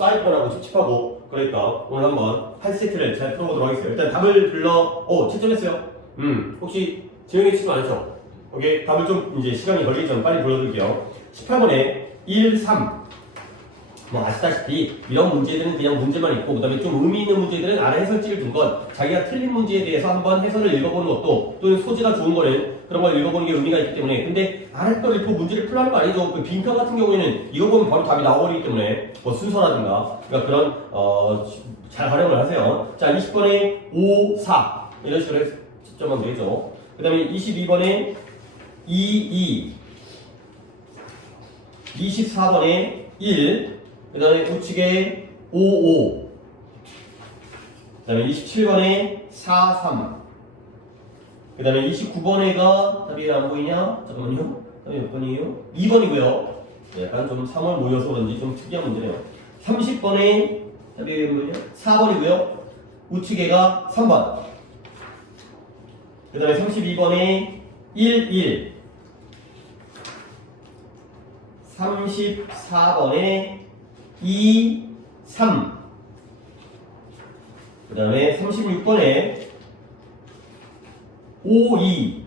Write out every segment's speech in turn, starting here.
쌓일뻔하고 찝찝하고 그러니까 오늘 한번 한 세트를 잘 풀어보도록 하겠습니다. 일단 답을 불러 채점했어요. 혹시 지영이 치지 않죠? 오케이, 답을 좀 이제 시간이 걸리지만 빨리 불러드릴게요. 18번에 1, 3 뭐 아시다시피 이런 문제들은 그냥 문제만 있고 그 다음에 좀 의미 있는 문제들은 아래 해설지를 둔 건 자기가 틀린 문제에 대해서 한번 해설을 읽어보는 것도 또는 소지가 좋은 거는 그런 걸 읽어보는 게 의미가 있기 때문에 근데 아래 걸 읽고 문제를 풀라는 거 아니죠. 그 빈칸 같은 경우에는 이거 보면 바로 답이 나와버리기 때문에 뭐 순서라든가 그러니까 그런 잘 활용을 하세요. 자 20번에 5, 4 이런 식으로 채점하면 되죠. 그 다음에 22번에 2, 2 24번에 1 그 다음에 우측에 5, 5 그 다음에 27번에 4, 3 그 다음에 29번에가 답이 안 보이냐? 잠깐만요. 답이 몇 번이에요? 2번이고요. 약간 좀 3월 모여서 그런지 좀 특이한 문제네요. 30번에 답이 뭐냐? 4번이고요. 우측에가 3번. 그 다음에 32번에 1, 1 34번에 2, 3 그 다음에 36번에 5, 2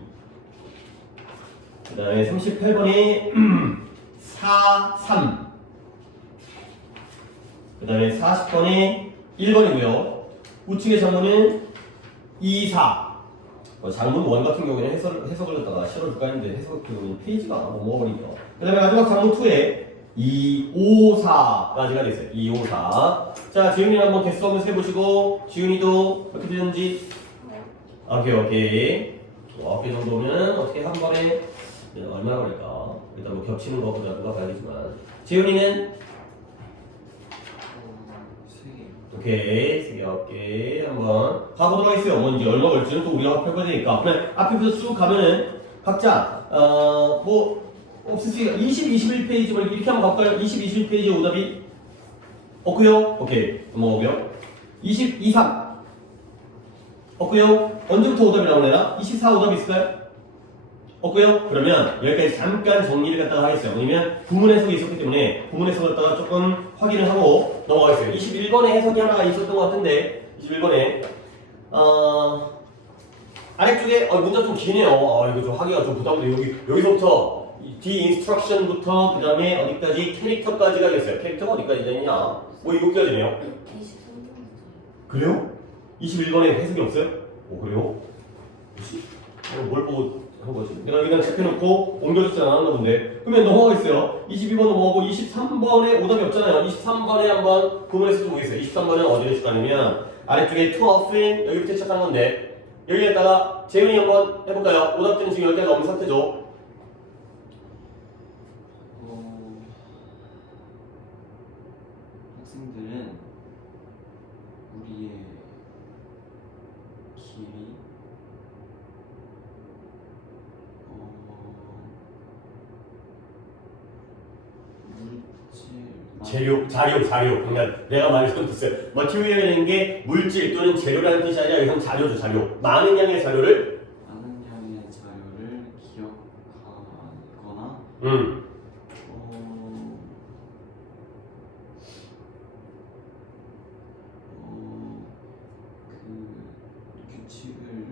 그 다음에 38번에 4, 3 그 다음에 40번에 1번이고요. 우측의 장문은 2, 4 장문 1 같은 경우에는 해석을 갖다가 실어줄까 했는데 해석 경우는 페이지가 못 먹어버리니까 그 다음에 마지막 장문 2에 2, 5, 4까지가 됐어요. 2, 5, 4 자 지훈이 한번 개수 한번 세보시고 지훈이도 어떻게 되는지 오케이 9개 정도면 어떻게 한 번에 얼마나 걸릴까 일단 뭐 겹치는 거보다 누가 봐야겠지만 지훈이는 오케이 3개 9개 한번 가보도록 하겠어요. 뭐 이제 얼마 걸지는 또 우리가 펴봐야 되니까 그러면 앞에부터 쭉 가면은 각자 뭐 없으시니까 20, 21페이지 뭐 이렇게 한번 갈까요? 20, 21페이지 오답이 없고요. 오케이 넘어가고요. 20, 23 없고요. 언제부터 오답이 나오려나? 24 오답이 있을까요? 없고요. 그러면 여기까지 잠깐 정리를 갖다가 하겠어요. 왜냐면 부문 해석이 있었기 때문에 부문 해석을 갖다가 조금 확인을 하고 넘어가겠어요. 21번에 해석이 하나가 있었던 것 같은데 21번에 아래쪽에 문자 좀 기네요. 이거 좀 하기가 좀 부담돼요. 여기서부터 D 인스트럭션부터 그 다음에 어디까지 캐릭터까지가 있어요. 캐릭터가 어디까지 되냐? 뭐 여기까지네요. 그래요? 21번에 해석이 없어요? 그래요? 뭐지? 뭘 보고 한 거지? 내가 그냥 체크해놓고 옮겨주지 않았나 본데. 그러면 넘어가겠어요. 22번 넘어가고 23번에 오답이 없잖아요. 23번에 한번 구문에서 좀 보겠어요. 23번은 어디를 시작하냐면 아래쪽에 too often 여기부터 시작한 건데 여기에다가 재훈이 한번 해볼까요? 오답들은 지금 여기까지 없는 상태죠. 학생들은 우리의 길이 물질 자료. 그러니까 내가 말했던 뜻은 material이라는 게 물질 또는 재료라는 뜻이 아니라 여기서 자료죠, 자료. 많은 양의 자료를 기억하거나 그 규칙을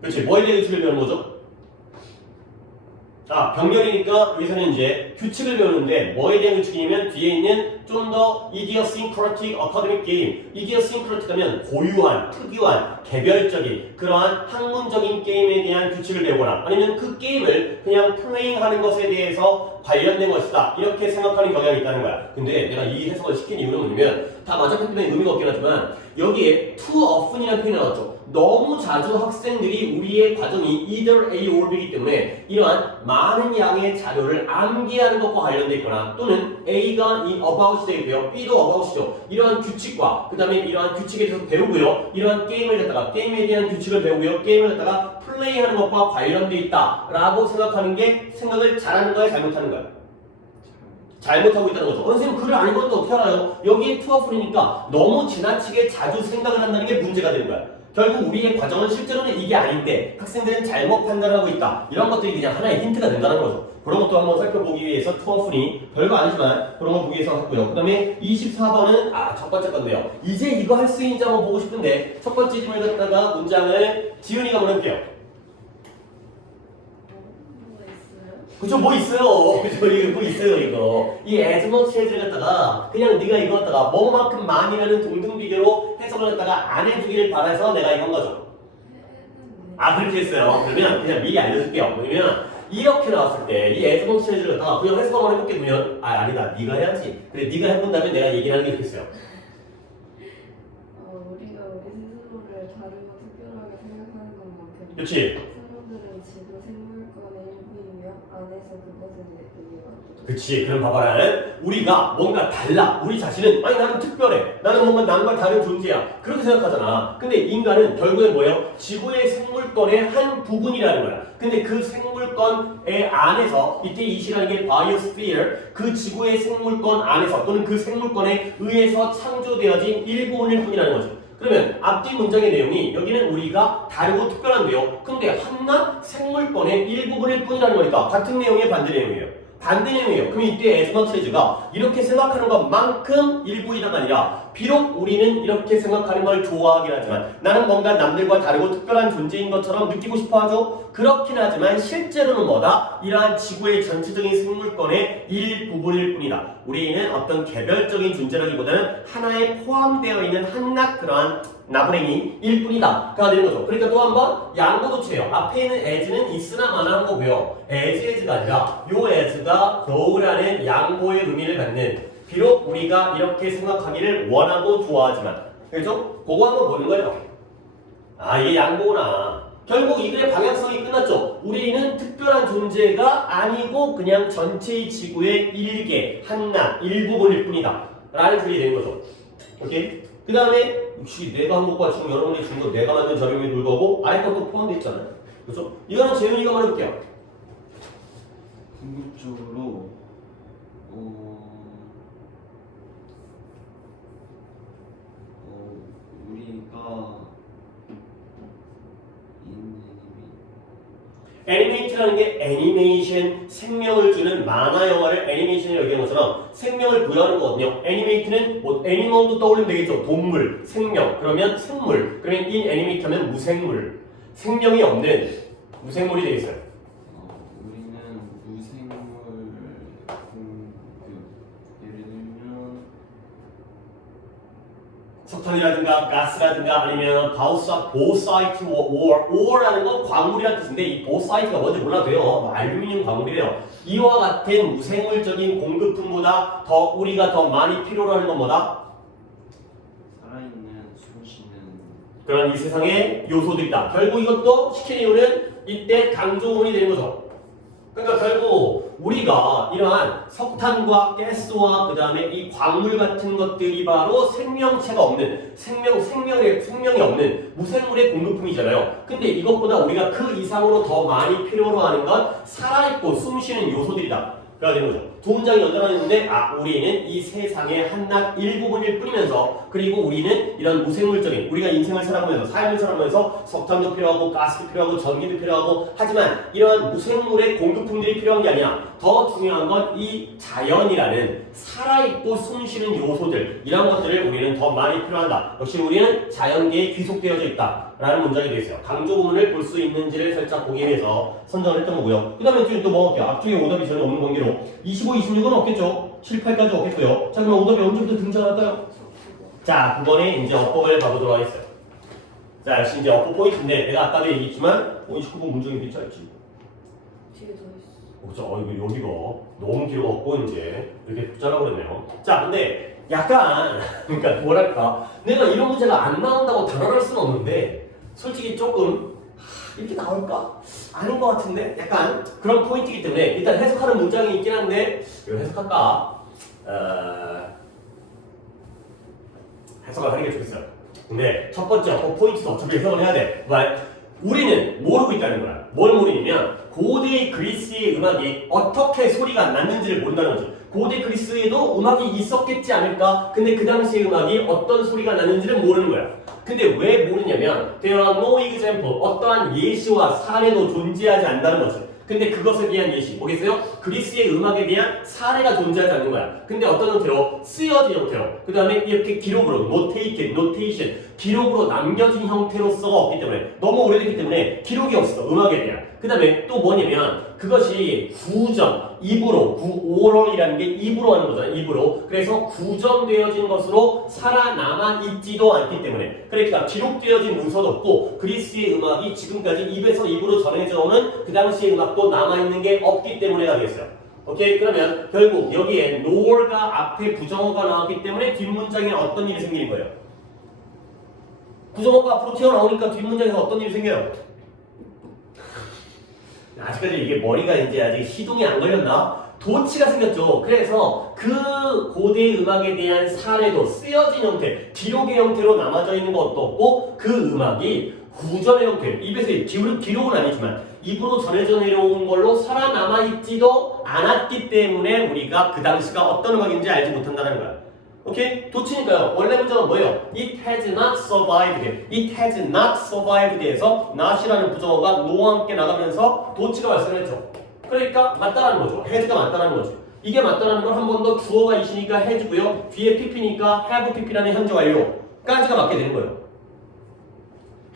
그렇지. 뭐에 대한 규칙을 배우는 거죠? 병렬이니까 여기서는 이제 규칙을 배우는데 뭐에 대한 규칙이냐면 뒤에 있는 좀 더 idiosyncratic academic game. idiosyncratic 하면 고유한, 특유한, 개별적인 그러한 학문적인 게임에 대한 규칙을 배우거나 아니면 그 게임을 그냥 플레잉하는 것에 대해서 관련된 것이다. 이렇게 생각하는 경향이 있다는 거야. 근데 내가 이 해석을 시킨 이유는 뭐냐면 다 맞았기 때문에 의미가 없긴 하지만 여기에 too often이라는 표현이 나왔죠. 너무 자주 학생들이 우리의 과정이 either A or B이기 때문에 이러한 많은 양의 자료를 암기하는 것과 관련돼 있거나 또는 A가 이 about이 되어 있고요. B도 about이죠. 이러한 규칙과 그 다음에 이러한 규칙에 대해서 배우고요. 이러한 게임을 갖다가 게임에 대한 규칙을 배우고요. 게임을 갖다가 플레이하는 것과 관련돼 있다라고 생각하는 게 생각을 잘하는 거야, 잘못하는 거야? 잘못하고 있다는 거죠. 선생님 글을 안 읽었는데 어떻게 알아요? 여기에 투어풀이니까 너무 지나치게 자주 생각을 한다는 게 문제가 되는 거야. 결국 우리의 과정은 실제로는 이게 아닌데 학생들은 잘못 판단하고 있다. 이런 것들이 그냥 하나의 힌트가 된다는 거죠. 그런 것도 한번 살펴보기 위해서 투어풀이 별거 아니지만 그런 거 보기 위해서 했고요. 그 다음에 24번은 첫 번째 건데요. 이제 이거 할 수 있는지 한번 보고 싶은데 첫 번째 질문을 갖다가 문장을 지훈이가 한번 해볼게요. 그쵸, 뭐 있어요. 그쵸, 이거 뭐 있어요, 이거. 이 as much as를 갖다가 그냥 네가 이거 갖다가 뭐만큼 많이라는 동등비교로 해석을 갖다가 안 해주길 바라서 내가 이건 거죠. 그렇게 했어요. 그러면 그냥 미리 알려줄게요. 뭐냐면 이렇게 나왔을 때 이 as much as를 갖다가 그냥 해석 한번 해볼게 보면 아니다, 네가 해야지. 그래, 네가 해본 다음에 내가 얘기를 하는 게 좋겠어요. 우리가 우리 스스로를 다르고 특별하게 생각하는 것만큼 그렇지. 사람들은 지구 생물권의 일부이며 안에서 그것을 의미하고 그치. 그럼 봐봐라. 우리가 뭔가 달라. 우리 자신은 나는 특별해. 나는 뭔가 남과 다른 존재야. 그렇게 생각하잖아. 근데 인간은 결국엔 뭐예요? 지구의 생물권의 한 부분이라는 거야. 근데 그 생물권의 안에서 이때 이 시라는 게 바이오스피어, 그 지구의 생물권 안에서 또는 그 생물권에 의해서 창조되어진 일부분일 뿐이라는 거죠. 그러면 앞뒤 문장의 내용이 여기는 우리가 다르고 특별한데요. 근데 한낱 생물권의 일부분일 뿐이라는 거니까 같은 내용의 반대 내용이에요. 반대 내용이에요. 그럼 이때 as much as가 이렇게 생각하는 것만큼 일부이다가 아니라 비록 우리는 이렇게 생각하는 걸 좋아하긴 하지만 나는 뭔가 남들과 다르고 특별한 존재인 것처럼 느끼고 싶어 하죠. 그렇긴 하지만 실제로는 뭐다? 이러한 지구의 전체적인 생물권의 일부분일 뿐이다. 우리는 어떤 개별적인 존재라기보다는 하나에 포함되어 있는 한낱 그러한 나부랭이일 뿐이다. 가 되는 거죠. 그러니까 또 한 번 양보도체예요. 앞에 있는 as는 있으나 마나 한 거고요. as가 아니라 요 as가 though라는 양보의 의미를 갖는, 비록 우리가 이렇게 생각하기를 원하고 좋아하지만, 그렇죠? 그거 한번 보는 거예요. 이게 양보구나. 결국 이 글의 방향성이 끝났죠. 우리는 특별한 존재가 아니고 그냥 전체의 지구의 일개, 한낱, 일부분일 뿐이다. 라는 글이 되는 거죠. 오케이? 그 다음에 역시 내가 한 것과 지금 여러분이 준 거 내가 만든 자료에 놀 거고 아래 것도 포함되어 있잖아요. 그렇죠? 이거는 재훈이가 한번 해볼게요. 궁극적으로 우리가 애니메이트라는 게 애니메이션, 생명을 주는 만화 영화를 애니메이션이라고 얘기한 것처럼 생명을 부여하는 거거든요. 애니메이트는 뭐 애니멀도 떠올리면 되겠죠. 동물, 생명, 그러면 생물. 그러면 인 애니메이트면 무생물, 생명이 없는 무생물이 되겠어요. 우리는 무생물 예를 들면 석탄이라든가 가스라든가 아니면 보사이트 오어라는 건 광물이라는 뜻인데 이 보사이트가 뭔지 몰라도 돼요. 알루미늄 광물이래요. 이와 같은 무생물적인 공급품보다 더 우리가 더 많이 필요로 하는 건 뭐다? 살아있는 숨쉬는 그런 이 세상의 요소들이다. 결국 이것도 시킨 이유는 이때 강조문이 되는 거죠. 그러니까 결국 우리가 이러한 석탄과 가스와 그 다음에 이 광물 같은 것들이 바로 생명체가 없는 생명이 없는 무생물의 공급품이잖아요. 근데 이것보다 우리가 그 이상으로 더 많이 필요로 하는 건 살아있고 숨쉬는 요소들이다. 가 되는 거죠. 두 문장이 연결하는데 우리는 이 세상의 한낱 일부분일 뿐이면서 그리고 우리는 이런 무생물적인 우리가 인생을 살아가면서 삶을 살아가면서 석탄도 필요하고 가스도 필요하고 전기도 필요하고 하지만 이러한 무생물의 공급품들이 필요한 게 아니야. 더 중요한 건 이 자연이라는 살아있고 숨쉬는 요소들 이런 것들을 우리는 더 많이 필요한다. 역시 우리는 자연계에 귀속되어져 있다. 라는 문장이 되어 있어요. 강조 부분을 볼 수 있는지를 살짝 보기 위해서 선정을 했던 거고요. 그 다음에 지금 또 뭐 할게요? 앞쪽에 오답이 전혀 없는 관계로 25, 26은 없겠죠? 7, 8까지 없겠고요. 자, 그럼 오답이 언제부터 등장할까요? 자, 9번에 이제 어법을 봐보도록 하겠어요. 자, 역시 이제 어법 포인트인데 내가 아까도 얘기했지만 29번 문장이 밑에 있지. 뒤에 더 있어. 이거 여기가 너무 길어갖고 이제 이렇게 잘라버렸네요. 자, 근데 약간 그러니까 뭐랄까 내가 이런 문제가 안 나온다고 단언할 수는 없는데 솔직히 조금 이렇게 나올까? 아닌 것 같은데 약간 그런 포인트이기 때문에 일단 해석하는 문장이 있긴 한데 이거 해석할까? 해석을 하는 게 좋겠어요. 근데 첫 번째 어법 포인트도 어차피 해석을 해야 돼. 우리는 모르고 있다는 거야. 뭘 모르냐면 고대 그리스의 음악이 어떻게 소리가 났는지를 모른다는 거지. 고대 그리스에도 음악이 있었겠지 않을까? 근데 그 당시의 음악이 어떤 소리가 났는지를 모르는 거야. 근데 왜 모르냐면 there are no example 어떠한 예시와 사례도 존재하지 않는다는 거죠. 근데 그것에 대한 예시 뭐겠어요? 그리스의 음악에 대한 사례가 존재하지 않는 거야. 근데 어떤 형태로? 쓰여진 형태로. 그 다음에 이렇게 기록으로 notation 기록으로 남겨진 형태로서가 없기 때문에 너무 오래됐기 때문에 기록이 없어. 음악에 대한. 그 다음에 또 뭐냐면 그것이 구정, 입으로, 오럴이라는 게 입으로 하는 거잖아요. 입으로. 그래서 구정되어진 것으로 살아남아 있지도 않기 때문에 그러니까 기록되어진 문서도 없고 그리스의 음악이 지금까지 입에서 입으로 전해져 오는 그 당시의 음악도 남아있는 게 없기 때문에가 되겠어요. 오케이? 그러면 결국 여기에 nor가 앞에 부정어가 나왔기 때문에 뒷문장에 어떤 일이 생기는 거예요? 부정어가 앞으로 튀어나오니까 뒷문장에서 어떤 일이 생겨요? 아직까지 이게 머리가 이제 아직 시동이 안 걸렸나? 도치가 생겼죠. 그래서 그 고대 음악에 대한 사례도 쓰여진 형태, 기록의 형태로 남아져 있는 것도 없고 그 음악이 구전의 형태, 입에서 기록은 아니지만 입으로 전해져 내려온 걸로 살아남아 있지도 않았기 때문에 우리가 그 당시가 어떤 음악인지 알지 못한다는 거야. 오케이? 도치니까요. 원래 문장은 뭐예요? It has not survived. It has not survived에서 not이라는 부정어가 no와 함께 나가면서 도치가 발생을 했죠. 그러니까 맞다라는 거죠. has가 맞다라는 거죠. 이게 맞다라는 건 한 번 더 주어가 있으니까 해주고요. 뒤에 pp니까 have pp라는 현재 완료까지가 맞게 되는 거예요.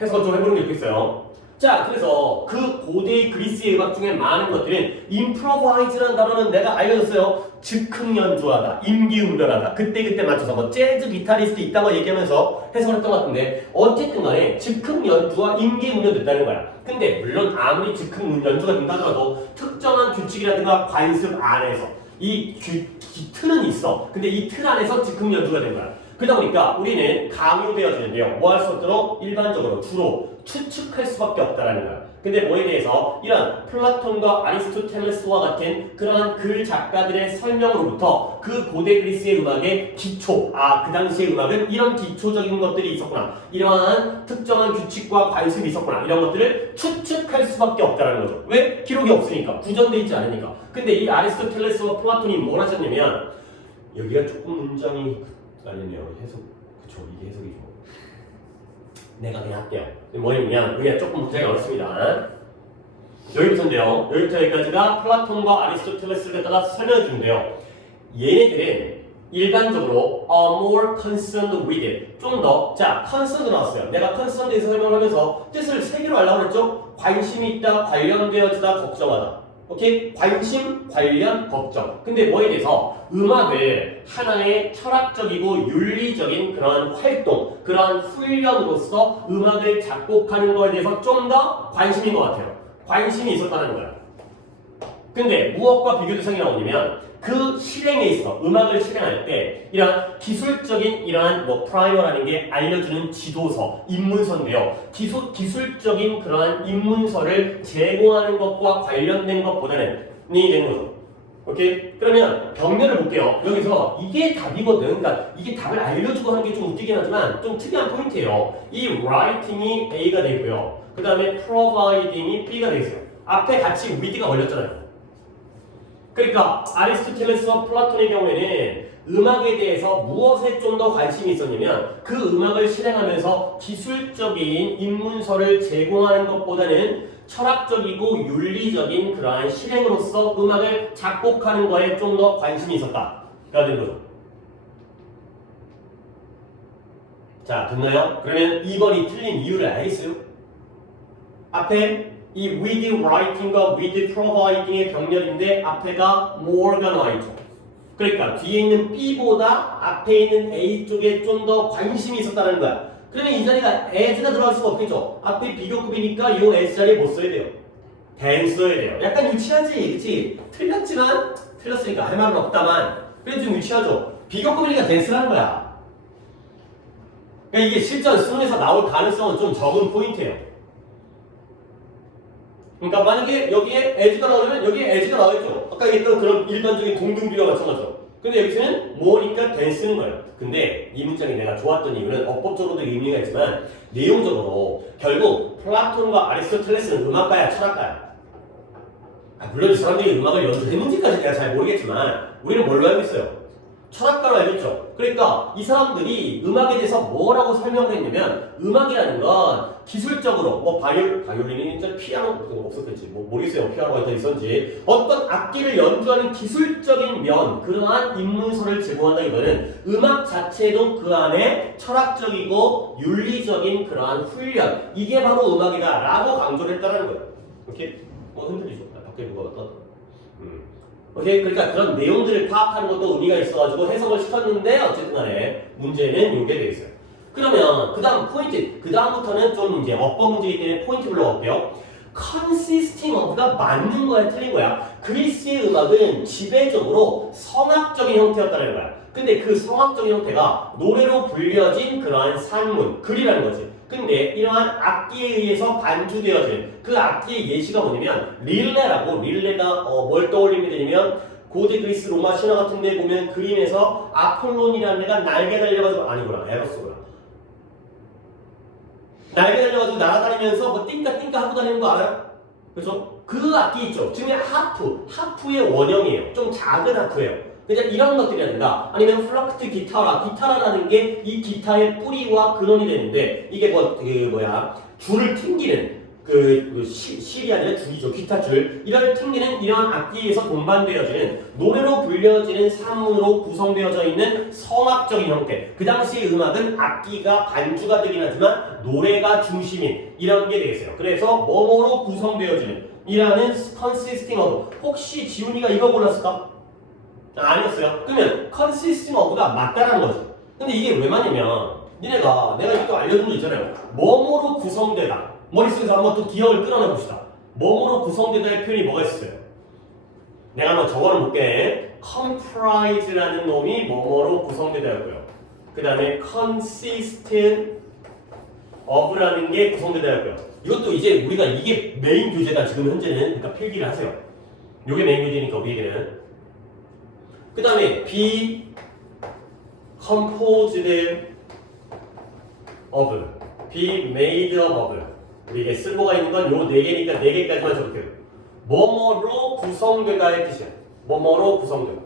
해석을 좀 해보는 게 좋겠어요. 자, 그래서 그 고대 그리스의 음악 중에 많은 것들은 improvise라는 단어는 내가 알려줬어요. 즉흥 연주하다, 임기응변하다, 그때그때 맞춰서 뭐 재즈 기타리스트 있다고 얘기하면서 해석을 했던 것 같은데 어쨌든 간에 즉흥 연주와 임기응변 됐다는 거야. 근데 물론 아무리 즉흥 연주가 된다 하더라도 특정한 규칙이라든가 관습 안에서 이 틀은 있어. 근데 이 틀 안에서 즉흥 연주가 된 거야. 그러다 보니까 우리는 강요되어지는데요. 뭐 할 수 없도록 일반적으로 주로 추측할 수밖에 없다라는 거야. 근데 뭐에 대해서 이런 플라톤과 아리스토텔레스와 같은 그러한 글 작가들의 설명으로부터 그 고대 그리스의 음악의 기초, 그 당시의 음악은 이런 기초적인 것들이 있었구나. 이러한 특정한 규칙과 관습이 있었구나. 이런 것들을 추측할 수밖에 없다라는 거죠. 왜? 기록이 없으니까. 구전돼 있지 않으니까. 근데 이 아리스토텔레스와 플라톤이 뭘 하셨냐면 여기가 조금 문장이 아니네요. 해석, 그쵸. 이게 해석이죠. 내가 그냥 할게요. 뭐냐면 우리가 조금 문제가 어렵습니다. 여기부터인데요. 여기부터 여기까지가 플라톤과 아리스토텔레스를 갖다가 설명해 주는데요. 얘네들은 일반적으로 more concerned with it. 좀 더, 자, concerned 나왔어요. 내가 concerned에서 설명을 하면서 뜻을 세 개로 하려고 그랬죠? 관심이 있다, 관련되어지다, 걱정하다. 오케이? 관심, 관련, 걱정. 근데 뭐에 대해서 음악을 하나의 철학적이고 윤리적인 그런 활동, 그런 훈련으로서 음악을 작곡하는 거에 대해서 좀 더 관심인 것 같아요. 관심이 있었다는 거야. 근데 무엇과 비교 대상이 나오냐면 그 실행에 있어 음악을 실행할 때 이러한 기술적인 이러한 뭐 프라이머라는 게 알려주는 지도서, 입문서인데요. 기술적인 그러한 입문서를 제공하는 것과 관련된 것보다는 이 되는 거죠. 오케이? 그러면 병렬을 볼게요. 여기서 이게 답이거든. 그러니까 이게 답을 알려주고 하는 게 좀 웃기긴 하지만 좀 특이한 포인트예요. 이 writing이 A가 되고요. 그 다음에 providing이 B가 되겠어요. 앞에 같이 with가 걸렸잖아요. 그러니까 아리스토텔레스와 플라톤의 경우에는 음악에 대해서 무엇에 좀 더 관심이 있었냐면 그 음악을 실행하면서 기술적인 입문서를 제공하는 것보다는 철학적이고 윤리적인 그러한 실행으로서 음악을 작곡하는 거에 좀 더 관심이 있었다. 라는 거죠. 자, 됐나요? 그러면 2번이 틀린 이유를 알겠어요? 앞에 이 with writing과 with providing의 병렬인데 앞에가 more가 나와있죠. 그러니까 뒤에 있는 B보다 앞에 있는 A 쪽에 좀 더 관심이 있었다는 거야. 그러면 이 자리가 as가 들어갈 수가 없겠죠. 앞에 비교급이니까 이 s 자리에 뭐 써야 돼요? than 써야 돼요. 약간 유치하지, 그치? 틀렸지만 틀렸으니까 할 말은 없다만 그래도 좀 유치하죠. 비교급이니까 than 쓰라는 거야. 그러니까 이게 실전 수능에서 나올 가능성은 좀 적은 포인트예요. 그러니까 만약에 여기에 as가 나오려면 여기에 as가 나와있죠. 아까 얘기했던 그런 일반적인 동등비와 마찬가지죠. 근데 여기서는 뭐니까 than 쓰는 거예요. 근데 이 문장이 내가 좋았던 이유는 어법적으로도 의미가 있지만 내용적으로 결국 플라톤과 아리스토텔레스는 음악가야 철학가야. 물론 이 사람들이 음악을 연주했는지까지 내가 잘 모르겠지만 우리는 뭘로 알고 있어요? 철학가로 알겠죠? 그러니까 이 사람들이 음악에 대해서 뭐라고 설명을 했냐면 음악이라는 건 기술적으로 뭐 바이올린이 이제 피아노 없었겠지 뭐 모르겠어요. 피아노가 더 있었는지 어떤 악기를 연주하는 기술적인 면 그러한 입문서를 제공한다기보다는 음악 자체도 그 안에 철학적이고 윤리적인 그러한 훈련 이게 바로 음악이다 라고 강조를 했다는 거예요. 오케이? 흔들리죠? 밖에 누가 왔다. 오케이? 그러니까 그런 내용들을 파악하는 것도 의미가 있어가지고 해석을 시켰는데 어쨌든 간에 문제는 이게 되어 있어요. 그러면 그 다음 포인트, 그 다음부터는 좀 이제 어법 문제이기 때문에 포인트 불러볼게요. consisting of가 맞는 거야 틀린 거야? 그리스의 음악은 지배적으로 성악적인 형태였다는 거야. 근데 그 성악적인 형태가 노래로 불려진 그러한 산문, 글이라는 거지. 근데 이러한 악기에 의해서 반주되어지는 그 악기의 예시가 뭐냐면 릴레라고 릴레가 뭘 떠올리게 되냐면 고대 그리스 로마 신화 같은 데 보면 그림에서 아폴론이라는 애가 날개 달려가지고 아니구나 에러스구나 날개 달려가지고 날아다니면서 뭐 띵까띵까 하고 다니는 거 알아요? 그렇죠? 그 악기 있죠? 지금 하프의 원형이에요. 좀 작은 하프예요. 그냥 이런 것들이라든가 아니면 플라크트 기타라는 게 이 기타의 뿌리와 근원이 되는데 이게 줄을 튕기는 실이 아니라 줄이죠. 기타 줄. 이걸 튕기는 이런 악기에서 동반되어지는 노래로 불려지는 산문으로 구성되어져 있는 성악적인 형태. 그 당시의 음악은 악기가 반주가 되긴 하지만 노래가 중심인 이런 게 되겠어요. 그래서 뭐뭐로 구성되어지는 이라는 consisting of. 혹시 지훈이가 이거 골랐을까? 아니었어요. 그러면 consisting of가 맞다라는 거지. 근데 이게 왜 맞냐면 내가 이거 알려준 거 있잖아요. 뭐뭐로 구성되다. 머릿속에서 한번 또 기억을 끌어내 봅시다. 뭐뭐로 구성되다의 표현이 뭐가 있어요? 내가 한번 적어는 볼게. comprise라는 놈이 뭐뭐로 구성되다였고요. 그 다음에 consistent of라는 게 구성되다였고요. 이것도 이제 우리가 이게 메인 교재다 지금 현재는. 그러니까 필기를 하세요. 이게 메인 교재니까 우리에게는. 그 다음에 be composed of, be made of. 우리에게 쓸모가 있는 건 요 4개니까 4개까지만 적을게요. 뭐뭐로 구성되다의 뜻이야. 뭐뭐로 구성되다.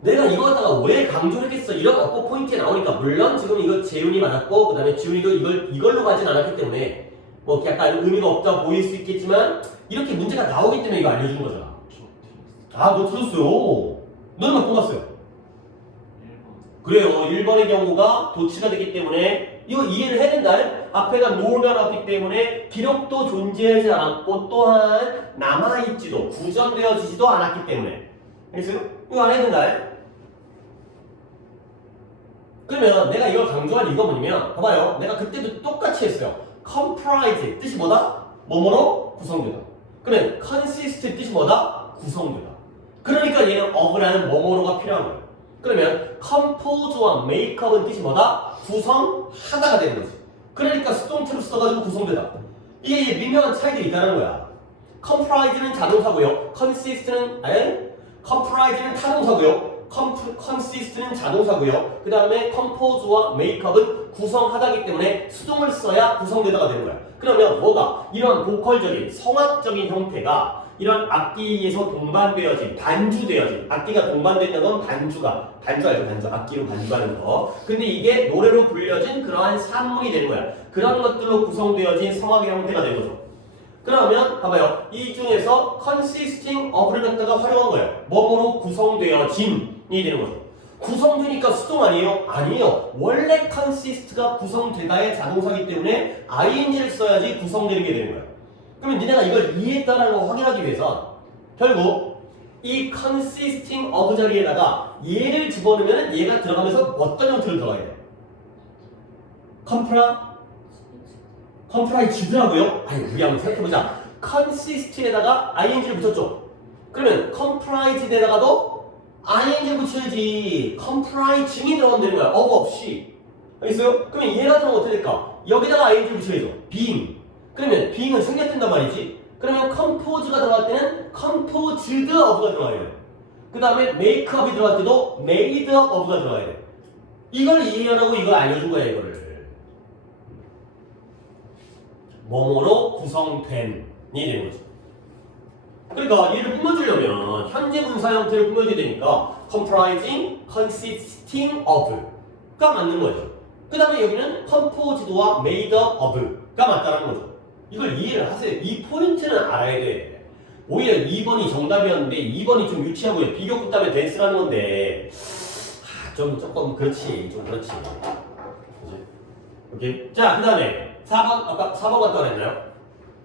내가 이거 갖다가 왜 강조를 했겠어? 이런 어법 포인트에 나오니까 물론 지금 이거 재훈이 맞았고 그 다음에 지훈이도 이걸로 가진 않았기 때문에 뭐 약간 의미가 없다 보일 수 있겠지만 이렇게 문제가 나오기 때문에 이거 알려준 거잖아. 아, 너 들었어요. 너는 몇 번 봤어요? 1번. 그래요. 1번의 경우가 도치가 되기 때문에 이거 이해를 해야 된다. 앞에가 노가 나왔기 때문에 기록도 존재하지 않았고 또한 남아있지도 구전되어지지도 않았기 때문에 알겠어요? 이거 안 해야 된다. 그러면 내가 이걸 강조한 이유가 뭐냐면 봐봐요. 내가 그때도 똑같이 했어요. comprise 뜻이 뭐다? 뭐뭐로 구성되다. 그러면 consist 뜻이 뭐다? 구성되다. 그러니까 얘는 of라는 뭐뭐로가 필요한 거예요. 그러면 compose와 makeup은 뜻이 뭐다? 구성하다가 되는 거지. 그러니까 수동태로 써가지고 구성되다. 이게 미묘한 차이들이 있다는 거야. comprise는 자동사고요. comprise는 타동사고요. consist는 자동사고요. 그 다음에 compose와 makeup은 구성하다기 때문에 수동을 써야 구성되다가 되는 거야. 그러면 뭐가? 이런 보컬적인 성악적인 형태가 이런 악기에서 동반되어진, 반주되어진, 악기가 동반된다는 건 반주 알죠? 반주, 악기로 반주하는 거. 근데 이게 노래로 불려진 그러한 산문이 되는 거야. 그런 것들로 구성되어진 성악의 형태가 되는 거죠. 그러면 봐봐요. 이 중에서 consisting of를 갖다가 활용한 거예요. 뭐뭐로 구성되어진이 되는 거죠. 구성되니까 수동 아니에요? 아니에요. 원래 consist가 구성되다의 자동사이기 때문에 ing를 써야지 구성되는 게 되는 거예요. 그러면 니네가 이걸 이해했다는 걸 확인하기 위해서 결국 이 consisting of 자리에다가 얘를 집어넣으면 얘가 들어가면서 어떤 형태로 들어가야 돼요? comprise더라고요? 아니 우리 한번 생각해보자. consist에다가 ing를 붙였죠. 그러면 comprise에다가도 ing를 붙여야지. comprising이 들어가면 되는 거야. of 없이. 알겠어요? 그러면 얘가 들어가면 어떻게 될까? 여기다가 ing를 붙여야죠. being. 그러면 being은 생략된단 말이지. 그러면 compose가 들어갈 때는 composed of가 들어가야 돼. 그 다음에 make up이 들어갈 때도 made of가 들어가야 돼. 이걸 이해하라고 이걸 알려준 거야 이거를. 뭐뭐로 구성된이 되는 거죠. 그러니까 얘를 꾸며주려면 현재 분사 형태를 꾸며줘야 되니까 comprising, consisting of가 맞는 거죠. 그 다음에 여기는 composed와 made up of가 맞다는 거죠. 이걸 이해를 하세요. 이 포인트는 알아야 돼. 오히려 2번이 정답이었는데 2번이 좀 유치하고요. 비교급 다음에 댄스라는 건데 조금 그렇지. 좀 그렇지. 그치? 오케이. 자, 그 다음에 4번 아까 4번 갔다 그랬나요?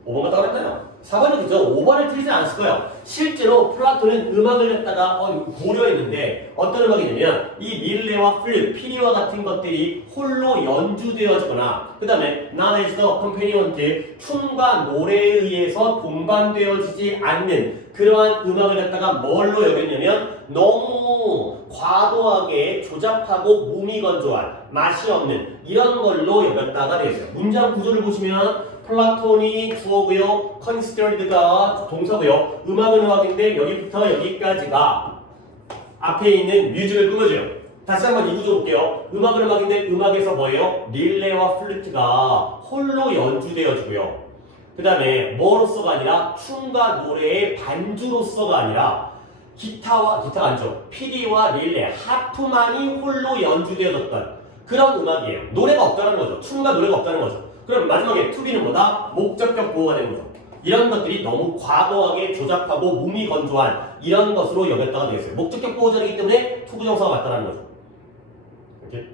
5번 갔다 그랬나요? 4번이 그죠? 5번을 틀리지 않았을 거예요. 실제로 플라톤은 음악을 갖다가 고려했는데 어떤 음악이냐면 이 릴레와 플룻, 피리와 같은 것들이 홀로 연주되어지거나 그 다음에 not as the accompaniment, 춤과 노래에 의해서 동반되어지지 않는 그러한 음악을 갖다가 뭘로 여겼냐면 너무 과도하게 조잡하고 몸이 건조한 맛이 없는 이런 걸로 여겼다가 되었어요. 문장 구조를 보시면 플라톤이 주어고요, considered가 동사고요, 음악은 음악인데 여기부터 여기까지가 앞에 있는 뮤직을 꾸며줘요. 다시 한번 이 구조 볼게요. 음악은 음악인데 음악에서 뭐예요? 릴레와 플루트가 홀로 연주되어지고요. 그 다음에 뭐로서가 아니라 춤과 노래의 반주로서가 아니라 기타가 아니죠. 피리와 릴레, 하프만이 홀로 연주되어졌던 그런 음악이에요. 노래가 없다는 거죠. 춤과 노래가 없다는 거죠. 그럼 마지막에 투비는 뭐다? 목적격 보호가 되는 거죠. 이런 것들이 너무 과도하게 조잡하고 몸이 건조한 이런 것으로 여겼다가 되겠어요. 목적격 보호자이기 때문에 투부정사가 맞다는 거죠. 이렇게.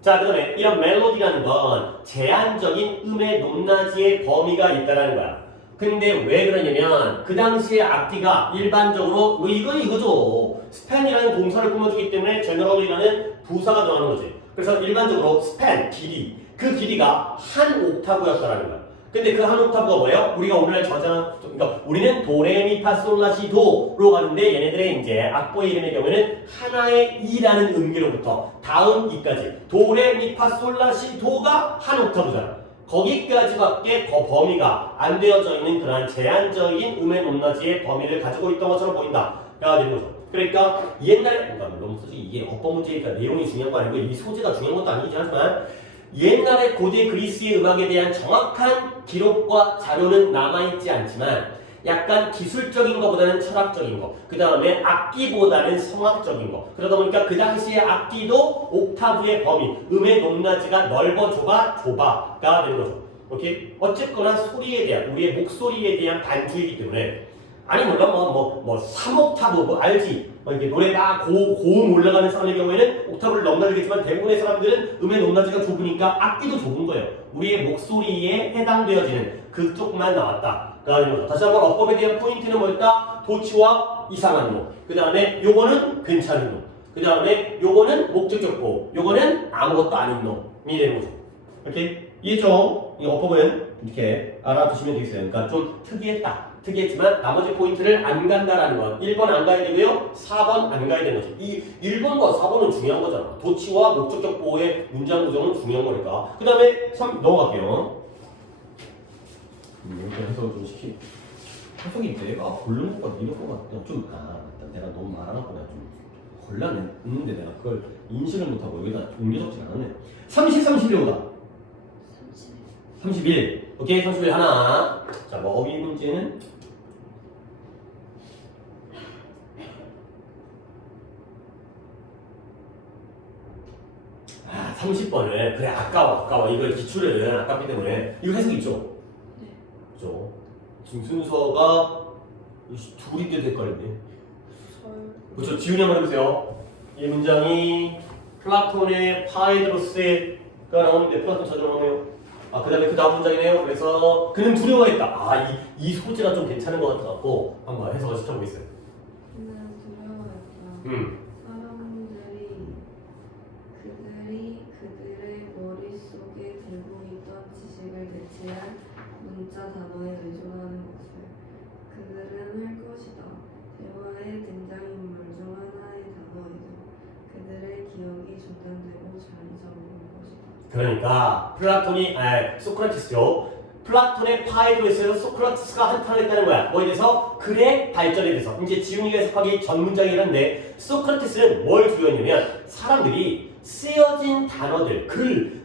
자, 그 다음에 이런 멜로디라는 건 제한적인 음의 높낮이의 범위가 있다는 거야. 근데 왜 그러냐면 그 당시에 악기가 일반적으로 이거죠. 스팬이라는 동사를 꾸며주기 때문에 general이라는 부사가 들어가는 거지. 그래서 일반적으로 스팬, 길이 그 길이가 한 옥타브였다라는 거야. 근데 그 한 옥타브가 뭐예요? 우리가 오늘날 그러니까 우리는 도레미파솔라시도로 가는데 얘네들의 이제 악보의 이름의 경우에는 하나의 이라는 음기로부터 다음 이까지 도레미파솔라시도가 한 옥타브잖아. 거기까지밖에 범위가 안 되어져 있는 그러한 제한적인 음의 높낮이의 범위를 가지고 있던 것처럼 보인다가 되는 거죠. 그러니까 옛날에 물론 솔직히 이게 어법 문제니까 내용이 중요한 거 아니고 이 소재가 중요한 것도 아니긴 하지만 옛날에 고대 그리스의 음악에 대한 정확한 기록과 자료는 남아있지 않지만 약간 기술적인 것보다는 철학적인 것, 그 다음에 악기보다는 성악적인 것, 그러다 보니까 그 당시의 악기도 옥타브의 범위, 음의 높낮이가 좁아가 되는 거죠. 오케이? 어쨌거나 소리에 대한, 우리의 목소리에 대한 반주이기 때문에 아니 물론 3옥타브 알지? 이렇게 노래가 고음 올라가는 사람의 경우에는 옥타브를 넘나들겠지만 대부분의 사람들은 음의 높낮이가 좁으니까 악기도 좁은 거예요. 우리의 목소리에 해당되어지는 그쪽만 나왔다가 아닌 거죠. 다시 한번 어법에 대한 포인트는 뭐였다? 도치와 이상한 놈. 그 다음에 요거는 괜찮은 놈. 그 다음에 요거는 목적격 보호. 요거는 아무것도 아닌 놈이 되는 거죠. 이렇게 이해죠? 이 어법은 이렇게 알아두시면 되겠어요. 그러니까 좀 특이했지만 나머지 포인트를 안 간다라는 건 1번 안 가야 되고요. 4번 안 가야 되는 거죠. 이 1번과 4번은 중요한 거잖아. 도치와 목적격 보호의 문장 구성은 중요한 거니까. 그 다음에 3 넘어갈게요. 이렇게 해석을 좀 해석이 내가 고르는 것보다 이런 거가 좀 맞다. 내가 너무 말아놨구나. 좀 곤란했는데 내가 그걸 인식을 못하고 여기다 옮겨 적지 않았네. 30, 31보다 31. 오케이, 31 하나. 자, 어휘 문제는 아, 30번을 그래 아까워 이걸 기출은 아깝기 때문에 이거 해석 있죠? 네. 그죠? 지금 순서가 둘이 때 헷갈리네. 그렇죠. 지훈이 한번 해보세요. 이 문장이 플라톤의 파이드로스가 나오는데 플라톤 자주 나오네요. 그 다음에 그 다음 문장이네요. 그래서 그는 두려워했다. 이 소재가 좀 괜찮은 것 같아갖고 한번 해석을 시켜보겠어요. 그는 두려워했다. 사람들이 그들의 머릿속에 들고 있던 지식을 대체할 문자 단어에 의존하는 것을 그들은 할 것이다. 대화의 등장인물 중 하나의 단어이죠. 그들의 기억이 중단되고 자리 잡는 것이다. 그러니까 소크라테스요. 플라톤의 파이드로스에서 소크라테스가 한탄을 했다는 거야. 뭐에 대해서? 글의 발전에 대해서. 이제 지훈이가 해석하기 전 문장이란데 소크라테스는 뭘 주요했냐면 사람들이 쓰여진 단어들,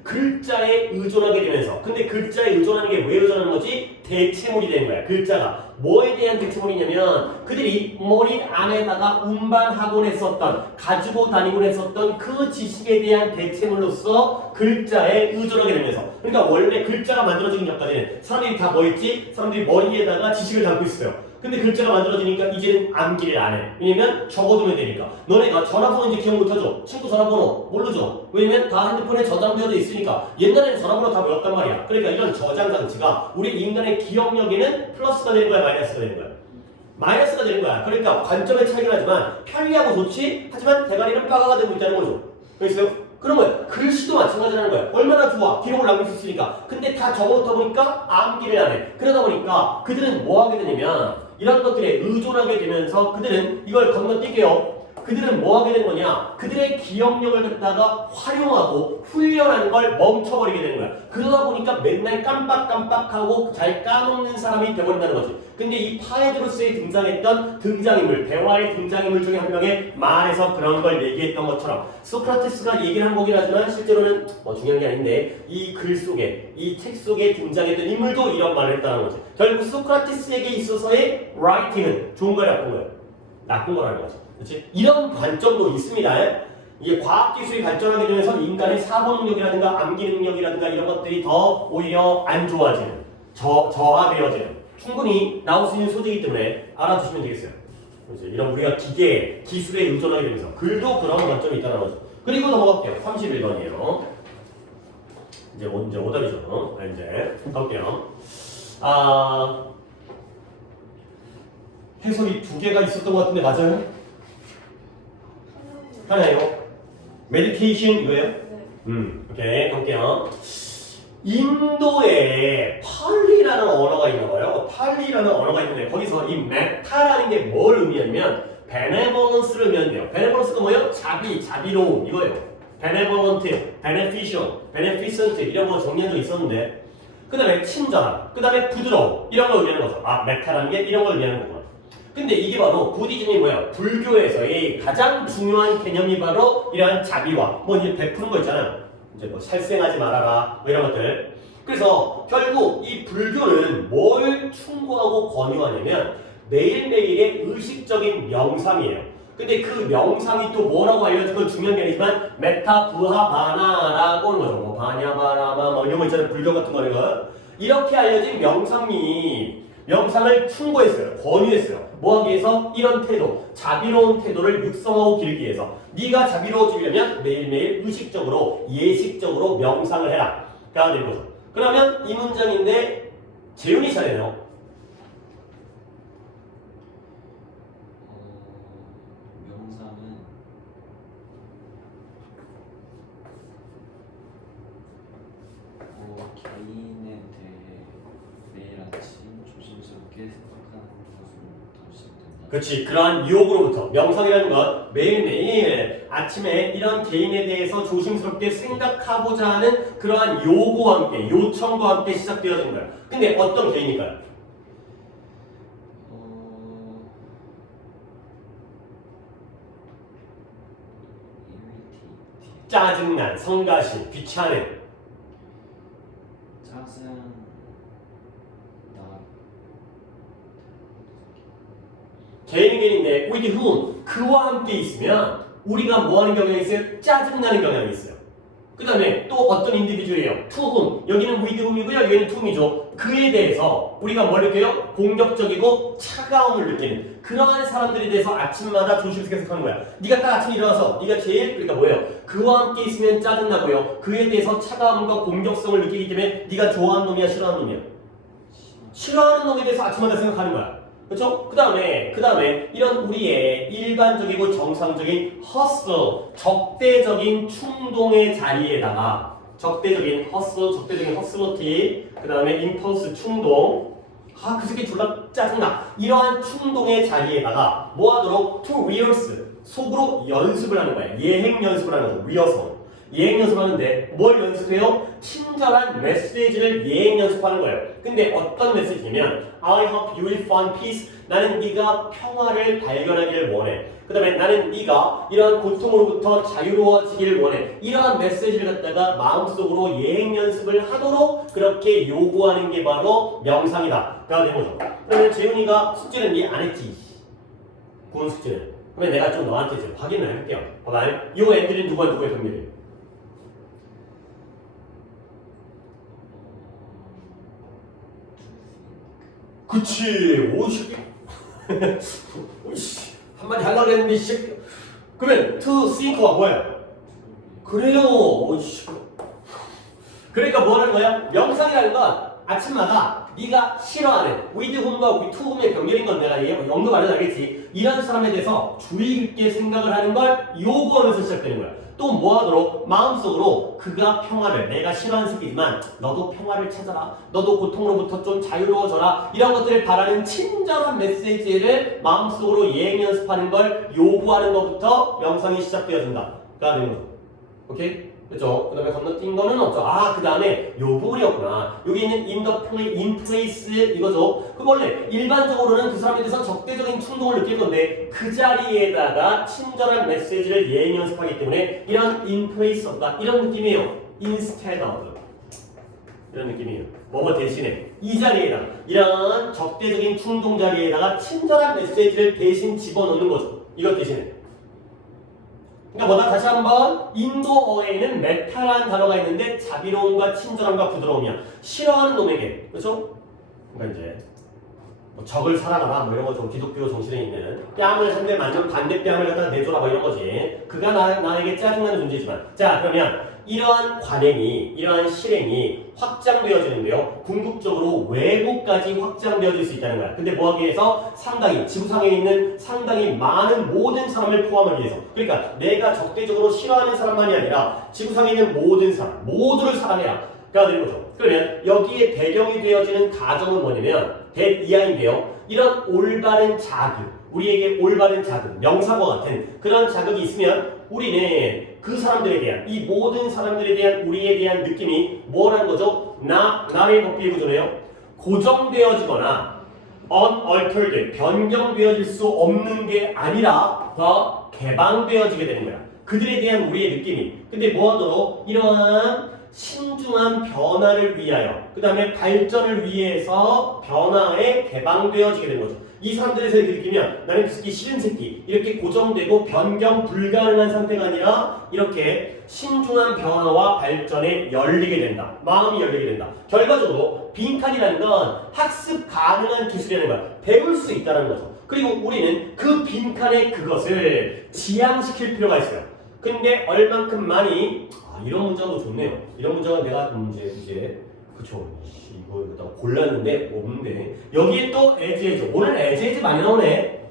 글자에 의존하게 되면서 근데 글자에 의존하는 게 왜 의존하는 거지? 대체물이 되는 거야. 글자가 뭐에 대한 대체물이냐면 그들이 머리 안에다가 운반하곤 했었던 가지고 다니곤 했었던 그 지식에 대한 대체물로서 글자에 의존하게 되면서 그러니까 원래 글자가 만들어지는 전까지는 사람들이 다 뭐 했지? 사람들이 머리에다가 지식을 담고 있어요. 근데 글자가 만들어지니까 이제는 암기를 안 해. 왜냐면 적어두면 되니까. 너네가 전화번호 이제 기억 못하죠? 친구 전화번호 모르죠? 왜냐면 다 핸드폰에 저장되어져 있으니까. 옛날에는 전화번호 다 외웠단 말이야. 그러니까 이런 저장 장치가 우리 인간의 기억력에는 플러스가 되는 거야, 마이너스가 되는 거야? 마이너스가 되는 거야. 그러니까 관점의 차이긴 하지만 편리하고 좋지? 하지만 대가리는 빠가가 되고 있다는 거죠. 그랬어요? 그런 거야. 글씨도 마찬가지라는 거야. 얼마나 좋아. 기록을 남길 수 있으니까. 근데 다 적어놓다 보니까 암기를 안 해. 그러다 보니까 그들은 뭐 하게 되냐면 이런 것들에 의존하게 되면서 그들은 이걸 건너뛸게요. 그들은 뭐 하게 되는 거냐? 그들의 기억력을 갖다가 활용하고 훈련하는 걸 멈춰버리게 되는 거야. 그러다 보니까 맨날 깜빡깜빡하고 잘 까먹는 사람이 되어버린다는 거지. 근데 이 파에드로스에 등장했던 등장인물, 대화의 등장인물 중에 한 명의 말에서 그런 걸 얘기했던 것처럼 소크라테스가 얘기를 한 거긴 하지만 실제로는 뭐 중요한 게 아닌데 이 글 속에, 이 책 속에 등장했던 인물도 이런 말을 했다는 거지. 결국 소크라테스에게 있어서의 라이팅은 좋은 거야, 나쁜 거야? 나쁜 거라는 거지. 그렇지? 이런 관점도 있습니다. 이게 과학기술이 발전하게 되면서 인간의 사고 능력이라든가 암기 능력이라든가 이런 것들이 더 오히려 안 좋아지는, 저하되어지는 충분히 나올 수 있는 소재이기 때문에 알아두시면 되겠어요. 그렇지? 이런 우리가 기계, 기술에 의존하게 되면서 글도 그런 관점이 있다는 거죠. 그리고 넘어갈게요. 31번이에요. 이제 오답이죠. 이제 가볼게요. 해석이 두 개가 있었던 것 같은데 맞아요? 하나요? 메디테이션 이거예요? 네. 오케이 가볼게요. 인도에 팔리라는 언어가 있는 거예요. 팔리라는 언어가 있는데 거기서 이 메타라는 게 뭘 의미하냐면 benevolence를 의미한대요. benevolence가 뭐예요? 자비로움 이거예요. benevolent, beneficial, beneficent 이런 거 정리한 적 있었는데 그 다음에 친절함, 그 다음에 부드러움 이런 걸 의미하는 거죠. 메타라는 게 이런 걸 의미하는 거구나. 근데 이게 바로 부디즘이 뭐야? 불교에서의 가장 중요한 개념이 바로 이러한 자비와 뭐 이제 베푸는 거 있잖아요. 이제 뭐 살생하지 말아라 뭐 이런 것들. 그래서 결국 이 불교는 뭘 충고하고 권유하냐면 매일매일의 의식적인 명상이에요. 근데 그 명상이 또 뭐라고 알려진 건 중요한 게 아니지만 메타 부하 바나라고 하는 거죠. 뭐 바냐바라마 뭐 이런 거 있잖아요. 불교 같은 거는 이렇게 알려진 명상을 충고했어요. 권유했어요. 뭐 하기 위해서? 이런 태도, 자비로운 태도를 육성하고 기르기 위해서 네가 자비로워지려면 매일매일 의식적으로, 예식적으로 명상을 해라. 가 되는 거죠. 그러면 이 문장인데 재윤이 차례네요. 명상은 개인에 대해 매일 아침 조심스럽게 생각하는 것으로부터 시작된다. 그렇지. 그러한 유혹으로부터 명상이라는 건 매일매일 아침에 이런 개인에 대해서 조심스럽게 생각하고자 하는 그러한 요구와 함께 요청과 함께 시작되어진 거예요. 근데 어떤 개인일까요? 짜증난, 성가신, 귀찮은 개인인데 with whom 그와 함께 있으면 우리가 뭐 하는 경향이 있어요? 짜증나는 경향이 있어요. 그 다음에 또 어떤 인디비주얼이에요? to whom 여기는 with whom이고요. 여기는 to whom이죠. 그에 대해서 우리가 뭘 느껴요? 공격적이고 차가움을 느끼는 그러한 사람들에 대해서 아침마다 조심스럽게 생각하는 거야. 네가 딱 아침에 일어나서 네가 제일 그러니까 뭐예요? 그와 함께 있으면 짜증나고요. 그에 대해서 차가움과 공격성을 느끼기 때문에 네가 좋아하는 놈이야 싫어하는 놈이야? 싫어하는 놈에 대해서 아침마다 생각하는 거야. 그렇죠? 그 다음에 이런 우리의 일반적이고 정상적인 hustle, 적대적인 충동의 자리에다가 적대적인 hostility, 그 다음에 impulse, 충동 그 새끼 졸라 짜증나 이러한 충동의 자리에다가 뭐 하도록 to rehearse, 속으로 연습을 하는 거야. 예행 연습을 하는 거죠. 리허설. 예행 연습하는데 뭘 연습해요? 친절한 메시지를 예행 연습하는 거예요. 근데 어떤 메시지냐면 I hope you will find peace. 나는 네가 평화를 발견하기를 원해. 그 다음에 나는 네가 이러한 고통으로부터 자유로워지기를 원해. 이러한 메시지를 갖다가 마음속으로 예행 연습을 하도록 그렇게 요구하는 게 바로 명상이다. 가 되는 거죠. 그러면 재훈이가 숙제는 네 안 했지. 고은 숙제는. 그러면 내가 좀 너한테 이제 확인을 해볼게요. 봐봐요. 이 애들은 누구의 병렬이에요? 그치. 오씨. 오씨. 한마디 하려고 했는데 이 새끼. 그러면 to think가 뭐야? 그래요. 오씨. 그러니까 뭐 하는 거야? 명상이라는 건 아침마다 네가 싫어하는 with whom과 with whom의 병렬인 건 내가 연구 안 해도 알겠지. 이런 사람에 대해서 주의 깊게 생각을 하는 걸 요구하면서 시작되는 거야. 또 뭐 하도록? 마음속으로 그가 평화를, 내가 싫어하는 새끼지만 너도 평화를 찾아라. 너도 고통으로부터 좀 자유로워져라. 이런 것들을 바라는 친절한 메시지를 마음속으로 예행 연습하는 걸 요구하는 것부터 명상이 시작되어진다. 가 되는 거죠. 오케이? 그렇죠? 그 다음에 건너뛴 거는 없죠. 아, 그 다음에 요 부분이었구나. 여기 있는 in place 이거죠. 그 원래 일반적으로는 그 사람에 대해서 적대적인 충동을 느낄 건데 그 자리에다가 친절한 메시지를 예행 연습하기 때문에 이런 in place 없다. 이런 느낌이에요. instead of. 이런 느낌이에요. 뭐뭐 대신에 이 자리에다가 이런 적대적인 충동 자리에다가 친절한 메시지를 대신 집어넣는 거죠. 이것 대신에. 그러니까 뭐다 다시 한번 인도어에는 메타라는 단어가 있는데 자비로움과 친절함과 부드러움이야. 싫어하는 놈에게 그렇죠? 그러니까 이제 뭐 적을 사랑하라 뭐 이런 거 좀 기독교 정신에 있는 뺨을 한 대 맞으면 반대 뺨을 갖다가 내줘라 뭐 이런 거지. 그가 나에게 짜증나는 존재지만 자 그러면 이러한 관행이 이러한 실행이 확장되어지는데요. 궁극적으로 외부까지 확장되어질 수 있다는 거야. 근데 뭐하기 위해서 상당히 지구상에 있는 상당히 많은 모든 사람을 포함하기 위해서. 그러니까 내가 적대적으로 싫어하는 사람만이 아니라 지구상에 있는 모든 사람 모두를 사랑해라. 가 되는 거죠. 그러면 여기에 배경이 되어지는 가정은 뭐냐면 대이하인데요. 이런 올바른 자극, 우리에게 올바른 자극, 명사과 같은 그런 자극이 있으면 우리는 그 사람들에 대한 이 모든 사람들에 대한 우리에 대한 느낌이 뭐라는 거죠? 나의 법비의 구조네요. 고정되어지거나 unaltered, 변경되어질 수 없는 게 아니라 더 개방되어지게 되는 거야. 그들에 대한 우리의 느낌이. 근데 뭐하도록 이러한 신중한 변화를 위하여 그 다음에 발전을 위해서 변화에 개방되어지게 되는 거죠. 이 사람들의 새끼 느끼면 나는 그 새끼 싫은 새끼 이렇게 고정되고 변경 불가능한 상태가 아니라 이렇게 신중한 변화와 발전에 열리게 된다. 마음이 열리게 된다. 결과적으로 빈칸이라는 건 학습 가능한 기술이라는 거야. 배울 수 있다는 거죠. 그리고 우리는 그 빈칸에 그것을 지향시킬 필요가 있어요. 근데 얼만큼 많이 이런 문장도 좋네요. 이런 문장은 내가 이제 그쵸 이거 골랐는데 없는데 여기에 또 as 오늘 as 많이 나오네.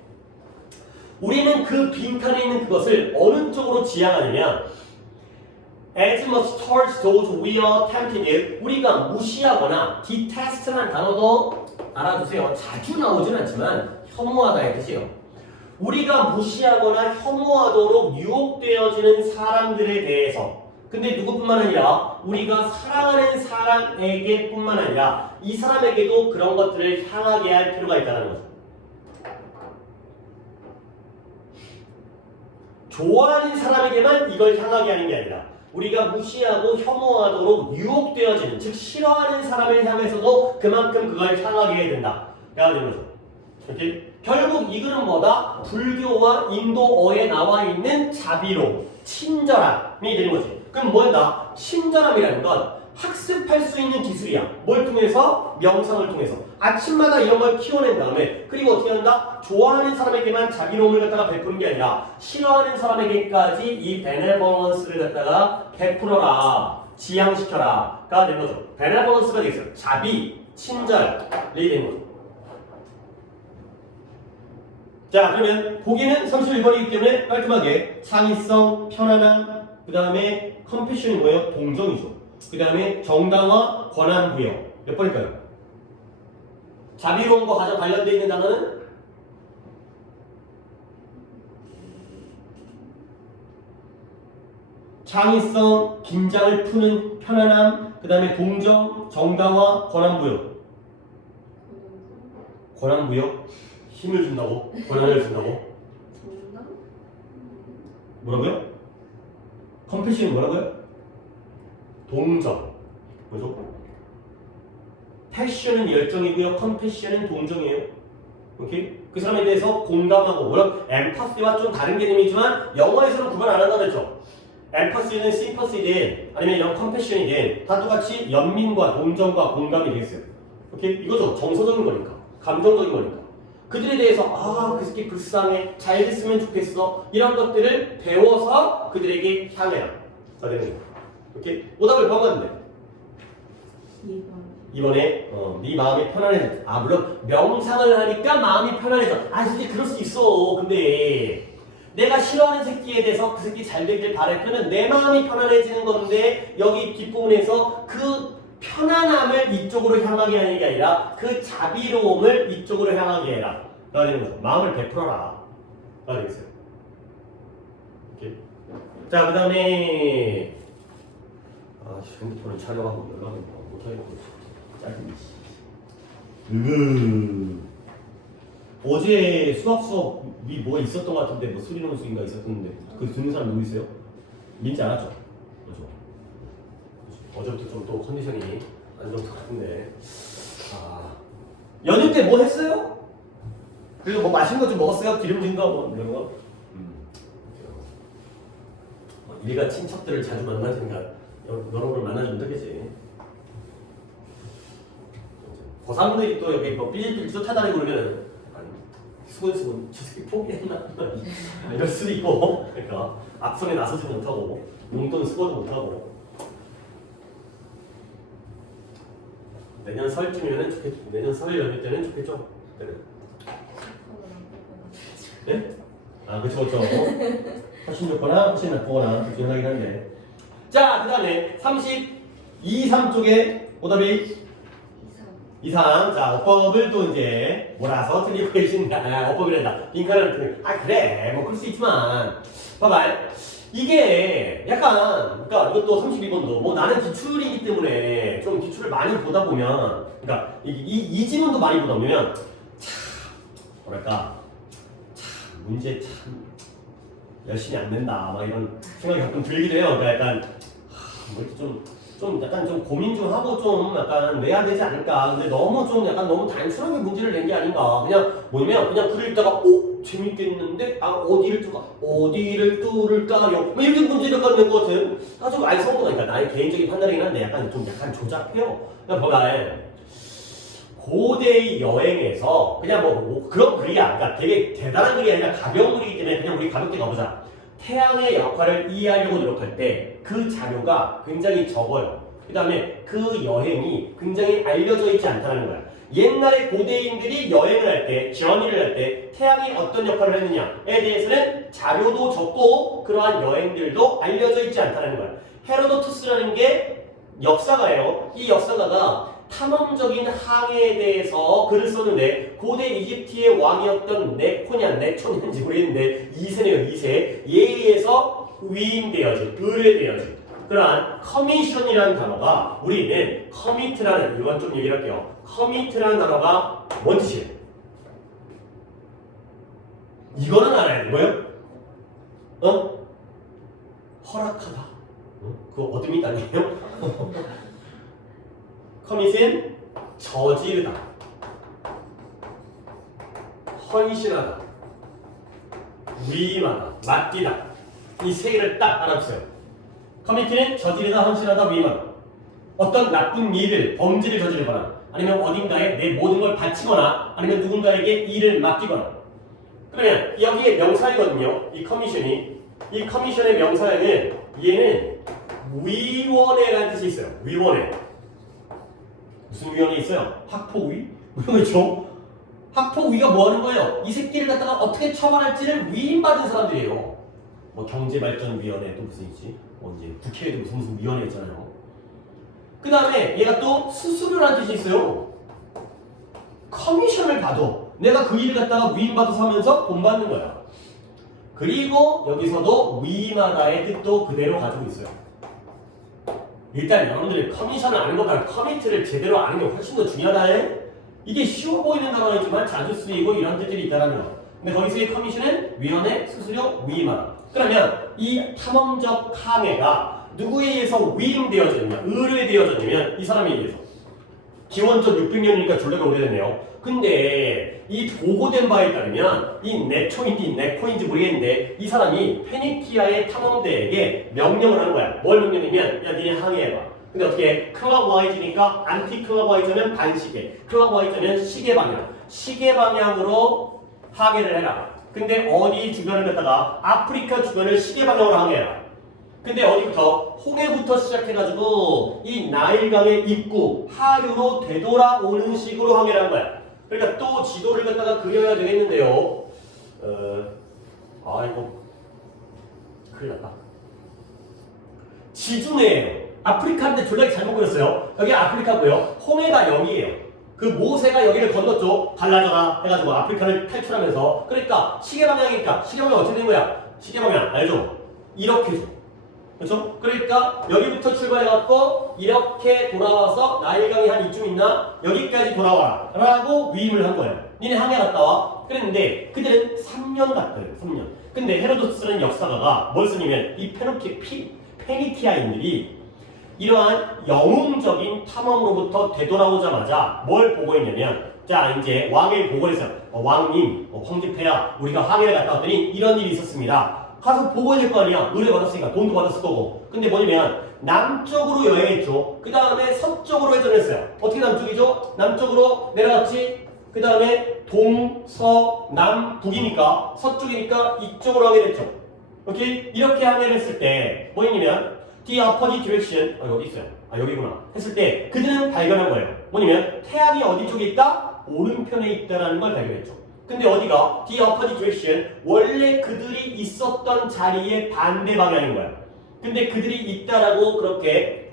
우리는 그 빈칸에 있는 그것을 어느 쪽으로 지향하냐면 as much towards those we are tempted 우리가 무시하거나 detest라는 단어도 알아두세요. 자주 나오진 않지만 혐오하다의 뜻이에요. 우리가 무시하거나 혐오하도록 유혹되어지는 사람들에 대해서 근데 누구뿐만 아니라 우리가 사랑하는 사람에게 뿐만 아니라 이 사람에게도 그런 것들을 향하게 할 필요가 있다는 거죠. 좋아하는 사람에게만 이걸 향하게 하는 게 아니라 우리가 무시하고 혐오하도록 유혹되어지는 즉 싫어하는 사람을 향해서도 그만큼 그걸 향하게 해야 된다. 라고 되는 거죠. 이렇게? 결국 이 글은 뭐다? 불교와 인도어에 나와 있는 자비로움, 친절함이 되는 거지. 그럼 뭐다? 친절함이라는 건 학습할 수 있는 기술이야. 뭘 통해서? 명상을 통해서. 아침마다 이런 걸 키워낸 다음에 그리고 어떻게 한다? 좋아하는 사람에게만 자비로움을 갖다가 베푸는 게 아니라 싫어하는 사람에게까지 이 베네버런스를 갖다가 베풀어라, 지향시켜라 가 되는 거죠. 베네버런스가 되겠어요. 자비, 친절이 되는 거죠. 자 그러면 보기는 31번이기 때문에 깔끔하게 창의성, 편안함, 그 다음에 컴패션이 뭐예요? 동정이죠. 그 다음에 정당화, 권한부여. 몇 번일까요? 자비로움과 가장 관련되어 있는 단어는 창의성, 긴장을 푸는 편안함, 그 다음에 동정, 정당화, 권한부여. 권한부여? 힘을 준다고? 권한을 준다고? 정답? 뭐라고요? 컴패션은 뭐라고요? 동정. 뭐죠? 패션은 열정이고요. 컴패션은 동정이에요. 오케이? 그 사람에 대해서 공감하고, 물론 엠파시와 좀 다른 개념이지만 영어에서는 구분 안 한다고 했죠. 엠파시는 심퍼시든 아니면 이런 컴패션이든 다 똑같이 연민과 동정과 공감이 되겠어요. 오케이? 이거죠. 정서적인 거니까. 감정적인 거니까. 그들에 대해서 그 새끼 불쌍해. 잘 됐으면 좋겠어. 이런 것들을 배워서 그들에게 향해라. 자, 되는 거예요. 오케이? 오답을 봐봤는데 2번. 이번에 네 마음이 편안해져. 물론 명상을 하니까 마음이 편안해져. 솔직히 그럴 수 있어. 근데 내가 싫어하는 새끼에 대해서 그 새끼 잘 되길 바랄 내 마음이 편안해지는 건데 여기 뒷부분에서 그 편안함을 이쪽으로 향하게 하는 게 아니라 그 자비로움을 이쪽으로 향하게 해라. 라고 되는 거죠. 마음을 베풀어라. 라고 되겠어요. 오케이. 자, 그 다음에 핸드폰을 촬영하고 연락을 못하겠고 어제 수업이 뭐가 있었던 것 같은데 뭐 수리논 수인가 있었던데 그 듣는 사람 누구 있어요? 민지 안 왔죠? 그렇죠. 어제부터 좀 또 컨디션이 안 좋은 것 같은데 연휴 때 뭐 했어요? 그리고 뭐 맛있는 거 좀 먹었어요? 기름진 거 뭐 이런 거? 일가 친척들을 자주 만나니까 여러분을 만나지 못하겠지. 고3들이 또 여기 뭐 삐질삐질 쫓아다니고 그러면 수근수근 저 새끼 포기했나? 이럴 수도 있고. 그러니까 악성에 나서지 못하고 용돈 수고도 못하고 내년 설쯤이면 좋겠죠. 내년 설 연휴 때는 좋겠죠. 네? 그쵸. 훨씬 좋거나 훨씬 나쁘거나 그렇게 하긴 한데. 자, 그 다음에 32, 3쪽에 오답이 2상. 자, 어법을 또 이제 몰아서 틀리고 계신다. 어법이란다. 빈칸을 틀리고. 그래. 뭐 그럴 수 있지만 봐봐. 이게 약간 그러니까 이것도 32번도 뭐 나는 기출이기 때문에 좀 기출을 많이 보다 보면 그러니까 이 지문도 많이 보다 보면 뭐랄까 문제 참 열심히 안 된다 막 이런 생각이 가끔 들기도 해요. 그러니까 약간 뭐 이렇게 좀 약간 좀 고민 좀 하고 좀 약간 내야 되지 않을까. 근데 너무 좀 약간 너무 단순하게 문제를 낸 게 아닌가. 그냥 뭐냐면 그냥 글을 읽다가 재밌겠는데 어디를 뚫을까요? 뭐 이렇게 문제를 갖는 것 같은 좀 알성도가 그러니까 나의 개인적인 판단이긴 한데 약간 조잡해요. 그냥 보다 고대의 여행에서 그냥 뭐 그런 글이야. 그러니까 되게 대단한 글이 아니라 가벼운 글이기 때문에 그냥 우리 가볍게 가보자. 태양의 역할을 이해하려고 노력할 때 그 자료가 굉장히 적어요. 그 다음에 그 여행이 굉장히 알려져 있지 않다는 거야. 옛날에 고대인들이 여행을 할 때, journey를 할 때 태양이 어떤 역할을 했느냐에 대해서는 자료도 적고 그러한 여행들도 알려져 있지 않다는 거야. 헤로도투스라는 게 역사가예요. 이 역사가가 탐험적인 항해에 대해서 글을 썼는데 고대 이집트의 왕이었던 네초냐인지 모르겠는데 2세네요. 2세. 얘에 의해서 위임되어진, 의뢰되어진 그러한 커미션이라는 단어가 우리는 커미트라는 이건 좀 얘기를 할게요. 커미트라는 단어가 뭔 뜻이에요? 이거는 알아야 돼. 뭐예요? 허락하다. 그거 어떤 뜻 아니에요? 커밋은 저지르다, 헌신하다, 위임하다, 맡기다. 이 세 개를 딱 알아주세요. 커밋은 저지르다, 헌신하다, 위임하다. 어떤 나쁜 일을, 범죄를 저지르거나 아니면 어딘가에 내 모든 걸 바치거나 아니면 누군가에게 일을 맡기거나. 그러면 여기에 명사이거든요. 이 커미션이. 이 커미션의 명사에는 얘는 위원회라는 뜻이 있어요. 위원회. 무슨 위원회 있어요? 학폭위? 그렇죠? 학폭위가 뭐 하는 거예요? 이 새끼를 갖다가 어떻게 처벌할지를 위임받은 사람들이에요. 뭐 경제발전위원회 또 무슨 있지? 이제 국회에도 무슨 위원회 있잖아요. 그 다음에 얘가 또 수수료라는 뜻이 있어요. 커미션을 받아. 내가 그 일을 갖다가 위임받아서 하면서 돈 받는 거야. 그리고 여기서도 위마다의 뜻도 그대로 가지고 있어요. 일단 여러분들이 커미션을 아는 것보다 커미트를 제대로 아는 게 훨씬 더 중요하다. 이게 쉬워 보이는 단어이지만 자주 쓰이고 이런 뜻들이 있다는 거. 근데 거기서의 커미션은 위원회, 수수료, 위마다. 그러면 이 탐험적 항해가 누구에 의해서 위임되어졌냐, 의뢰되어졌냐면 이 사람에 의해서. 기원전 600년이니까 졸라가 오래됐네요. 근데 이 보고된 바에 따르면 이 네초인지 네코인지 모르겠는데 이 사람이 페니키아의 탐험대에게 명령을 한 거야. 뭘 명령이면 야 니네 항해해봐. 근데 어떻게 클럭와이즈니까 안티 클럭와이즈면 반시계, 클럭와이즈면 시계 방향, 시계 방향으로 항해를 해라. 근데 어디 주변을 갖다가 아프리카 주변을 시계 방향으로 항해해라. 근데 어디부터? 홍해부터 시작해가지고 이 나일강의 입구 하류로 되돌아오는 식으로 항해를 한 거야. 그러니까 또 지도를 갖다가 그려야 되겠는데요. 이거 큰일 났다. 지중해예요. 아프리카인데 졸라게 잘못 그렸어요. 여기 아프리카고요. 홍해가 여기예요. 그 모세가 여기를 건넜죠. 갈라져라 해가지고 아프리카를 탈출하면서. 그러니까 시계 방향이니까 시계 방향 어떻게 된 거야? 시계 방향 알죠? 이렇게 줘. 그렇죠? 그러니까 여기부터 출발해갖고 이렇게 돌아와서 나일강이 한 이쯤 있나? 여기까지 돌아와라 라고 위임을 한 거예요. 니네 항해 갔다 와. 그랬는데 그들은 3년 갔대요. 3년. 근데 헤로도트스라는 역사가가 뭘 쓰냐면 이 페니키아인들이 이러한 영웅적인 탐험으로부터 되돌아오자마자 뭘 보고 있냐면 자 이제 왕의 보고를 했어요. 왕님, 황제폐하 우리가 항해를 갔다 왔더니 이런 일이 있었습니다. 가서 보고해야 될 거 아니야. 의뢰 받았으니까 돈도 받았을 거고. 근데 뭐냐면 남쪽으로 여행했죠. 그 다음에 서쪽으로 회전했어요. 어떻게 남쪽이죠? 남쪽으로 내려갔지. 그 다음에 동, 서, 남, 북이니까 서쪽이니까 이쪽으로 항해를 했죠. 오케이? 이렇게 항해를 했을 때 뭐냐면 the opposite direction 여기 있어요. 여기구나. 했을 때 그들은 발견한 거예요. 뭐냐면 태양이 어디 쪽에 있다? 오른편에 있다라는 걸 발견했죠. 근데 어디가? the opposite direction 원래 그들이 있었던 자리의 반대 방향인 거야. 근데 그들이 있다라고 그렇게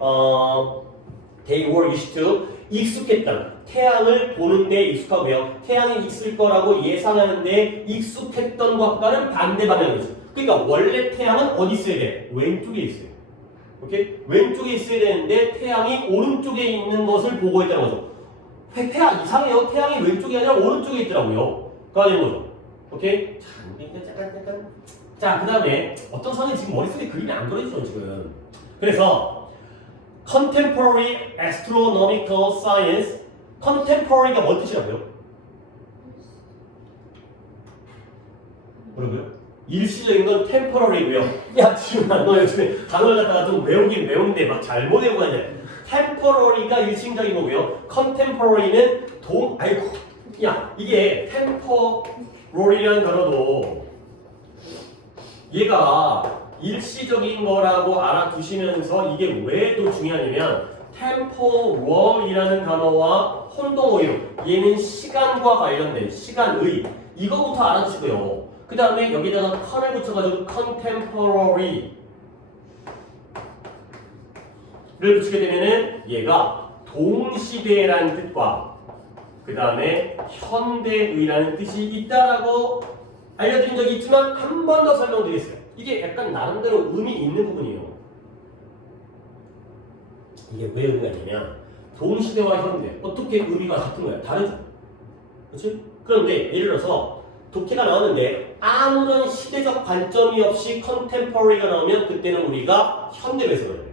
they were used to 익숙했던 태양을 보는 데 익숙하고요. 태양이 있을 거라고 예상하는 데 익숙했던 것과는 반대 방향이죠. 그러니까 원래 태양은 어디 있어야 돼? 왼쪽에 있어요. 오케이? 왼쪽에 있어야 되는데 태양이 오른쪽에 있는 것을 보고 있다는 거죠. 태양 이상해요. 태양이 왼쪽이 아니라 오른쪽에 있더라고요. 가 되는 거죠. 오케이? 잠깐. 자, 그 다음에 어떤 선이 지금 머릿속에 그림이 안 그려지죠, 지금. 그래서 Contemporary Astronomical Science Contemporary가 뭔 뜻이라고요? 뭐라고요? 일시적인 건 temporary고요. 야, 지금 너 요즘에 단어를 갖다가 좀 외우긴 외우는데 막 잘못 외우고 가냐. temporary가 일시적인 거고요. contemporary는 야, 이게 temporal이라는 단어도 얘가 일시적인 거라고 알아두시면서 이게 왜 또 중요하냐면 temporal이라는 단어와 혼동어휘로 얘는 시간과 관련된 시간의 이거부터 알아두시고요. 그 다음에 여기다가 con을 붙여가지고 contemporary를 붙이게 되면은 얘가 동시대라는 뜻과 그 다음에 현대의라는 뜻이 있다라고 알려드린 적이 있지만 한 번 더 설명드리겠어요. 이게 약간 나름대로 의미 있는 부분이에요. 이게 왜 의미가 있냐면 동시대와 현대 어떻게 의미가 같은 거야? 다르죠? 그렇지? 그런데 예를 들어서 독해가 나왔는데 아무런 시대적 관점이 없이 컨템포러리가 나오면 그때는 우리가 현대로 해석을 해요.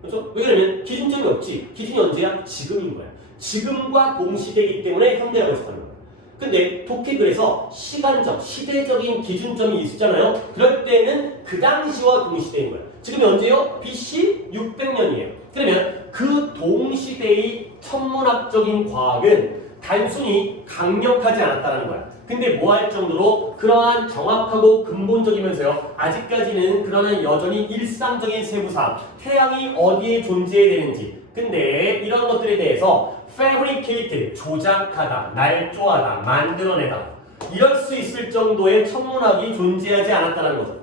그렇죠? 왜 그러냐면 기준점이 없지. 기준이 언제야? 지금인 거야. 지금과 동시대이기 때문에 현대라고 해석하는 거야. 근데 독해 그래서 시간적, 시대적인 기준점이 있잖아요. 그럴 때는 그 당시와 동시대인 거야. 지금이 언제요? BC 600년이에요. 그러면 그 동시대의 천문학적인 과학은 단순히 강력하지 않았다는 거야. 근데 뭐 할 정도로 그러한 정확하고 근본적이면서요. 아직까지는 그러한 여전히 일상적인 세부사항, 태양이 어디에 존재해야 되는지. 근데 이런 것들에 대해서 fabricate, 조작하다, 날조하다, 만들어내다 이럴 수 있을 정도의 천문학이 존재하지 않았다는 거죠.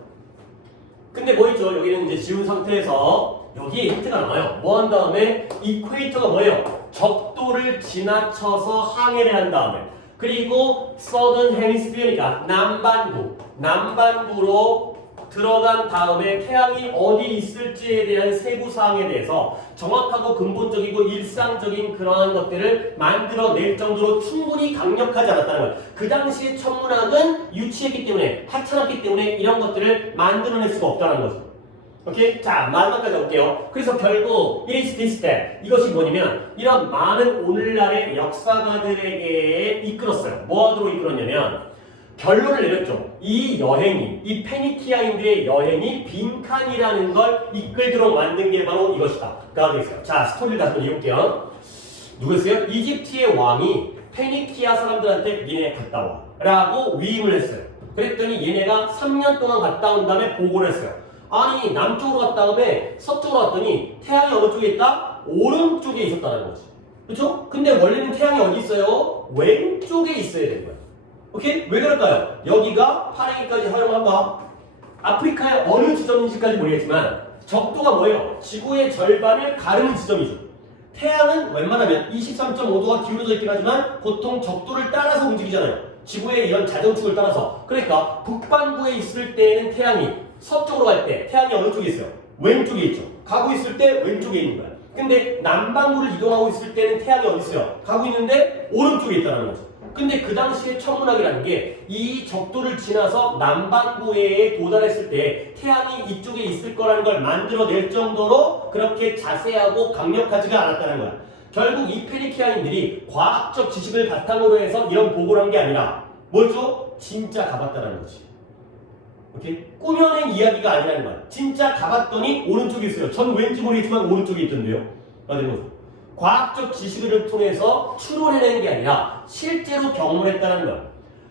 근데 뭐 있죠? 여기는 이제 지운 상태에서 여기에 힌트가 나와요. 뭐 한 다음에 이퀘이터가 뭐예요? 적도를 지나쳐서 항해를 한 다음에 그리고 Southern Hemisphere니까 남반구로 들어간 다음에 태양이 어디 있을지에 대한 세부 사항에 대해서 정확하고 근본적이고 일상적인 그러한 것들을 만들어낼 정도로 충분히 강력하지 않았다는 거예요. 그 당시에 천문학은 유치했기 때문에 하찮았기 때문에 이런 것들을 만들어낼 수가 없다는 거죠. 오케이? 자, 마지막까지 올게요. 그래서 결국 it is this that 이것이 뭐냐면 이런 많은 오늘날의 역사가들에게 이끌었어요. 뭐하도록 이끌었냐면 결론을 내렸죠. 이 여행이, 이 페니키아인들의 여행이 빈칸이라는 걸 이끌도록 만든 게 바로 이것이다. 가 되겠어요. 자, 스토리를 다시 한번 읽어볼게요. 누구였어요? 이집트의 왕이 페니키아 사람들한테 니네 갔다 와 라고 위임을 했어요. 그랬더니 얘네가 3년 동안 갔다 온 다음에 보고를 했어요. 아니, 남쪽으로 갔다 다음에 서쪽으로 갔더니 태양이 어느 쪽에 있다? 오른쪽에 있었다는 거지. 그렇죠? 근데 원래는 태양이 어디 있어요? 왼쪽에 있어야 되는 거야. 오케이? 왜 그럴까요? 여기가 파랭이까지 활용한가? 아프리카의 어느 지점인지까지 모르겠지만 적도가 뭐예요? 지구의 절반을 가르는 지점이죠. 태양은 웬만하면 23.5도가 기울어져 있긴 하지만 보통 적도를 따라서 움직이잖아요. 지구의 이런 자전축을 따라서. 그러니까 북반구에 있을 때에는 태양이 서쪽으로 갈 때 태양이 어느 쪽에 있어요? 왼쪽에 있죠. 가고 있을 때 왼쪽에 있는 거야. 근데 남반구를 이동하고 있을 때는 태양이 어디 있어요? 가고 있는데 오른쪽에 있다는 거죠. 근데 그 당시에 천문학이라는 게 이 적도를 지나서 남반구에 도달했을 때 태양이 이쪽에 있을 거라는 걸 만들어낼 정도로 그렇게 자세하고 강력하지가 않았다는 거야. 결국 이 페니키아인들이 과학적 지식을 바탕으로 해서 이런 보고를 한 게 아니라 뭐죠? 진짜 가봤다는 거지. 오케이? 꾸며낸 이야기가 아니라는 거야. 진짜 가봤더니 오른쪽에 있어요. 전 왠지 모르겠지만 오른쪽에 있던데요. 맞는 거죠. 과학적 지식을 통해서 추론해낸 게 아니라 실제로 경험했다는 거야.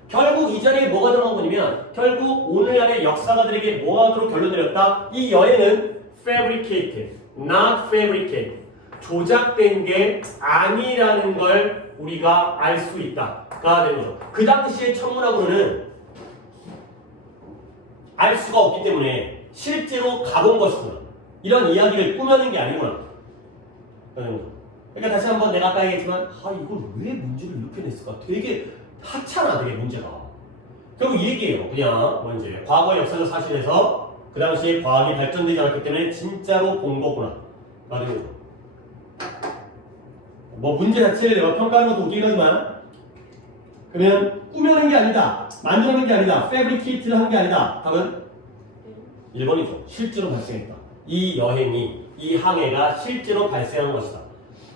결국 이 자리에 뭐가 들어간 거냐면 결국 오늘날의 역사가들에게 뭐하도록 결론 내렸다? 이 여행은 fabricated, not fabricated. 조작된 게 아니라는 걸 우리가 알 수 있다가 되는 거죠. 그 당시에 천문학으로는 알 수가 없기 때문에 실제로 가본 것이구나. 이런 이야기를 꾸며낸 게 아니구나. 그러니까 다시 한번 내가 아까 얘기했지만 이걸 왜 문제를 이렇게 냈을까? 되게 하찮아, 되게 문제가. 결국 이 얘기예요. 그냥 이제 과거의 역사적 사실에서 그 당시에 과학이 발전되지 않았기 때문에 진짜로 본 거구나. 말이죠. 뭐 문제 자체를 내가 평가하는 것도 웃기긴 하지만 그러면 꾸며낸 게 아니다. 만들어낸 게 아니다. 패브리케이트를 한 게 아니다. 답은 1번이죠. 실제로 발생했다. 이 여행이, 이 항해가 실제로 발생한 것이다.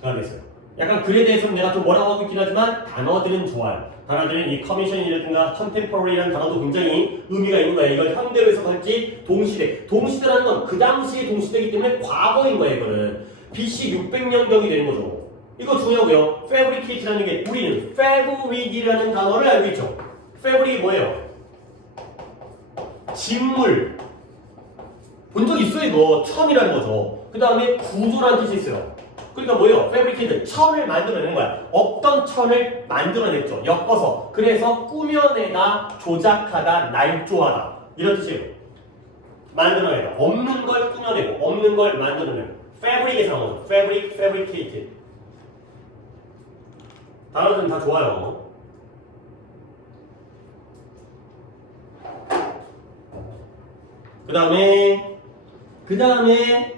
알겠어요. 약간 글에 대해서는 내가 좀 뭐라고 하고 있긴 하지만 단어들은 좋아요. 단어들은 이 커미션이라든가 컨템포러리라는 단어도 굉장히 의미가 있는 거예요. 이걸 현대로 해석할지 동시대. 동시대라는 건 그 당시의 동시대이기 때문에 과거인 거예요. 이거는 BC 600년경이 되는 거죠. 이거 중요하고요. fabricate라는 게 우리는 fabric이라는 단어를 알고 있죠. fabric이 뭐예요? 직물. 본 적 있어요 이거. 천이라는 거죠. 그 다음에 구조라는 뜻이 있어요. 그러니까 뭐예요? fabricate, 천을 만들어내는 거야. 없던 천을 만들어냈죠. 엮어서. 그래서 꾸며내다, 조작하다, 날조하다. 이런 뜻이에요. 만들어내다. 없는 걸 꾸며내고 없는 걸 만들어내고. fabric에서 나오는 거죠. fabric, fabricated. 단어들은 다 좋아요. 그 다음에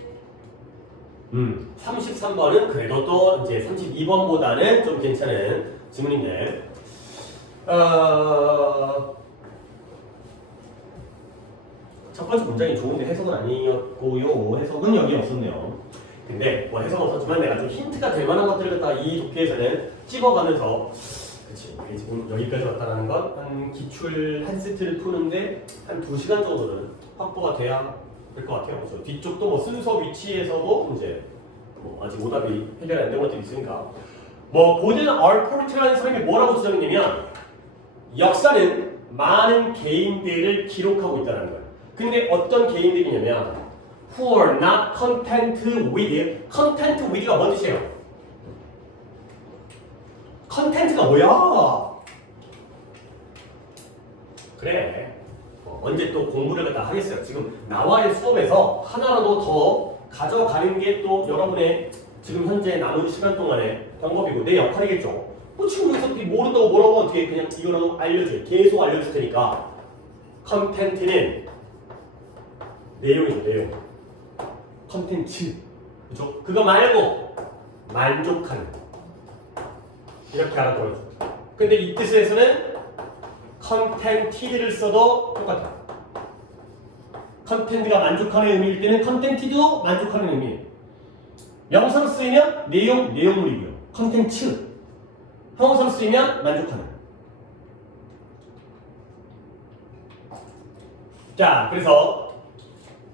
33번은 그래도 또 이제 32번보다는 좀 괜찮은 질문인데 첫 번째 문장이 좋은데 해석은 아니었고요. 해석은 여기 없었네요. 근데 뭐 해석은 없었지만 내가 좀 힌트가 될 만한 것들을 갖다가 이 도표에서는 찝어가면서 그치 우리 지금 여기까지 왔다는 건 한 기출 한 세트를 푸는데 한 2시간 정도는 확보가 돼야 될 것 같아요. 그렇죠? 뒤쪽도 뭐 순서 위치에서도 이제 뭐 아직 오답이 해결 안 된 것들이 있으니까 뭐 고든 얼포르트라는 사람이 뭐라고 주장했냐면 역사는 많은 개인들을 기록하고 있다는 거예요. 근데 어떤 개인들이냐면 who are not content with. content with가 뭔 뜻이에요? content가 뭐야? 그래. 언제 또 공부를 갖다 하겠어요. 지금 나와의 수업에서 하나라도 더 가져가는 게 또 여러분의 지금 현재 남은 시간 동안의 방법이고 내 역할이겠죠. 지금 여기서 모른다고 뭐라고 어떻게 그냥 이거라고 알려줘요. 계속 알려줄 테니까. 컨텐츠는 내용이죠, 내용. 컨텐츠. 그죠? 그거 말고 만족하는. 이렇게 알아둬야죠. 근데 이 뜻에서는 컨텐티드를 써도 똑같아요. 컨텐츠가 만족하는 의미일 때는 컨텐티드도 만족하는 의미예요. 명사로 쓰이면 내용물이고요. 컨텐츠. 형용사로 쓰이면 만족하는. 자, 그래서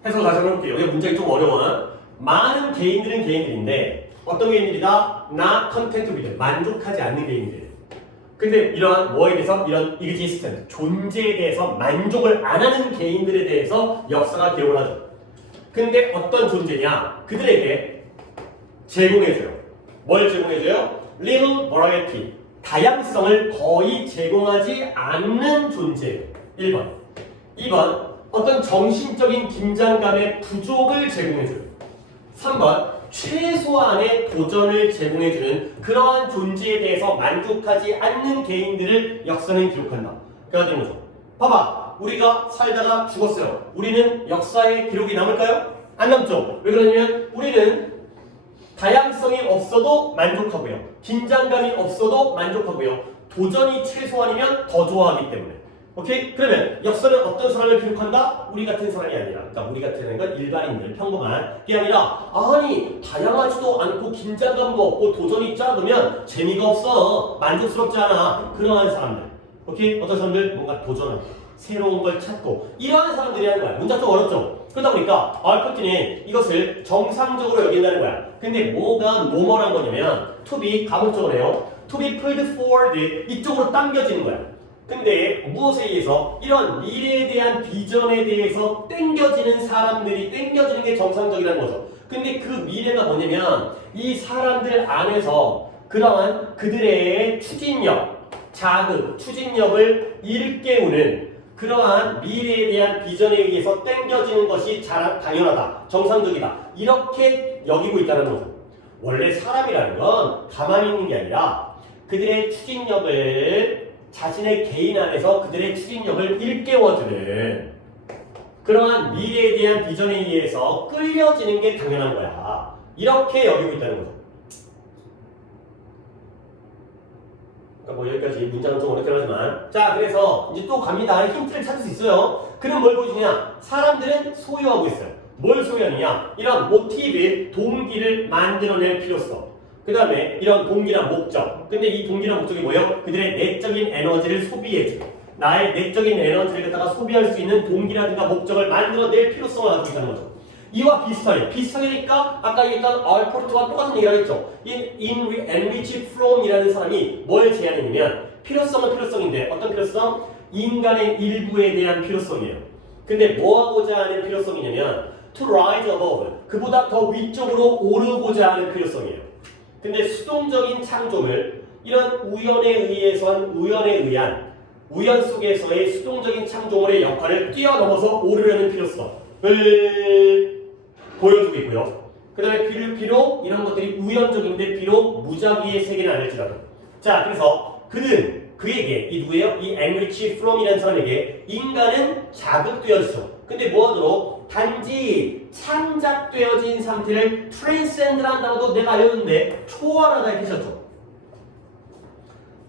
해석을 다시 한번 해볼게요. 여기 문장이 좀 어려워. 많은 개인들은 개인들인데 어떤 개인들이다? not content with, 만족하지 않는 개인들. 근데 이러한 뭐에 대해서? 이런 existence, 존재에 대해서 만족을 안 하는 개인들에 대해서 역사가 기록을 하죠. 근데 어떤 존재냐? 그들에게 제공해줘요. 뭘 제공해줘요? little variety, 다양성을 거의 제공하지 않는 존재예요. 1번. 2번, 어떤 정신적인 긴장감의 부족을 제공해줘요. 3번, 최소한의 도전을 제공해주는 그러한 존재에 대해서 만족하지 않는 개인들을 역사는 기록한다. 그래야 되는 거죠. 봐봐, 우리가 살다가 죽었어요. 우리는 역사에 기록이 남을까요? 안 남죠. 왜 그러냐면 우리는 다양성이 없어도 만족하고요. 긴장감이 없어도 만족하고요. 도전이 최소한이면 더 좋아하기 때문에. 오케이? 그러면 역사는 어떤 사람을 기록한다? 우리 같은 사람이 아니라, 그러니까 우리 같은 건 일반인들, 평범한 게 아니라, 아니 다양하지도 않고 긴장감도 없고 도전이 작으면 재미가 없어, 만족스럽지 않아. 그러한 사람들. 오케이? 어떤 사람들? 뭔가 도전하고 새로운 걸 찾고 이러한 사람들이 하는 거야. 문장 좀 어렵죠? 그러다 보니까 알퍼틴이 이것을 정상적으로 여긴다는 거야. 근데 뭐가 노멀한 거냐면 to be 가문적으로 해요. to be pulled forward, 이쪽으로 당겨지는 거야. 근데 무엇에 의해서? 이런 미래에 대한 비전에 대해서 땡겨지는 사람들이 땡겨지는 게 정상적이라는 거죠. 근데 그 미래가 뭐냐면 이 사람들 안에서 그러한 그들의 추진력, 자극, 추진력을 일깨우는 그러한 미래에 대한 비전에 의해서 땡겨지는 것이 당연하다, 정상적이다, 이렇게 여기고 있다는 거죠. 원래 사람이라는 건 가만히 있는 게 아니라 그들의 추진력을 자신의 개인 안에서 그들의 추진력을 일깨워주는 그러한 미래에 대한 비전에 의해서 끌려지는 게 당연한 거야. 이렇게 여기고 있다는 거죠. 그러니까 뭐 여기까지 문장은 좀 어렵긴 하지만, 자, 그래서 이제 또 갑니다. 힌트를 찾을 수 있어요. 그럼 뭘 보여주냐? 사람들은 소유하고 있어요. 뭘 소유하느냐? 이런 모티브, 동기를 만들어낼 필요성. 그 다음에 이런 동기나 목적. 근데 이 동기나 목적이 뭐예요? 그들의 내적인 에너지를 소비해줘. 나의 내적인 에너지를 갖다가 소비할 수 있는 동기라든가 목적을 만들어낼 필요성을 가지고 있다는 거죠. 이와 비슷하니까 아까 얘기했던 알포르트와 똑같은 얘기를 하겠죠. in enrich from 이라는 사람이 뭘 제안했냐면 필요성은 필요성인데 어떤 필요성? 인간의 일부에 대한 필요성이에요. 근데 뭐 하고자 하는 필요성이냐면 to rise above, 그보다 더 위쪽으로 오르고자 하는 필요성이에요. 근데 수동적인 창조물, 이런 우연에 의한 우연 속에서의 수동적인 창조물의 역할을 뛰어넘어서 오르려는 필요성을 보여주고 있고요. 그 다음에 비록 이런 것들이 우연적인데 비록 무작위의 세계는 아닐지라도, 자, 그래서 그에게 이 누구예요? 이 enrich from이라는 사람에게 인간은 자극되어지죠. 근데 뭐하도록? 단지 창작되어진 상태를 transcend라는 단어도 내가 알려줬는데 초월하다 이렇게 하셨죠.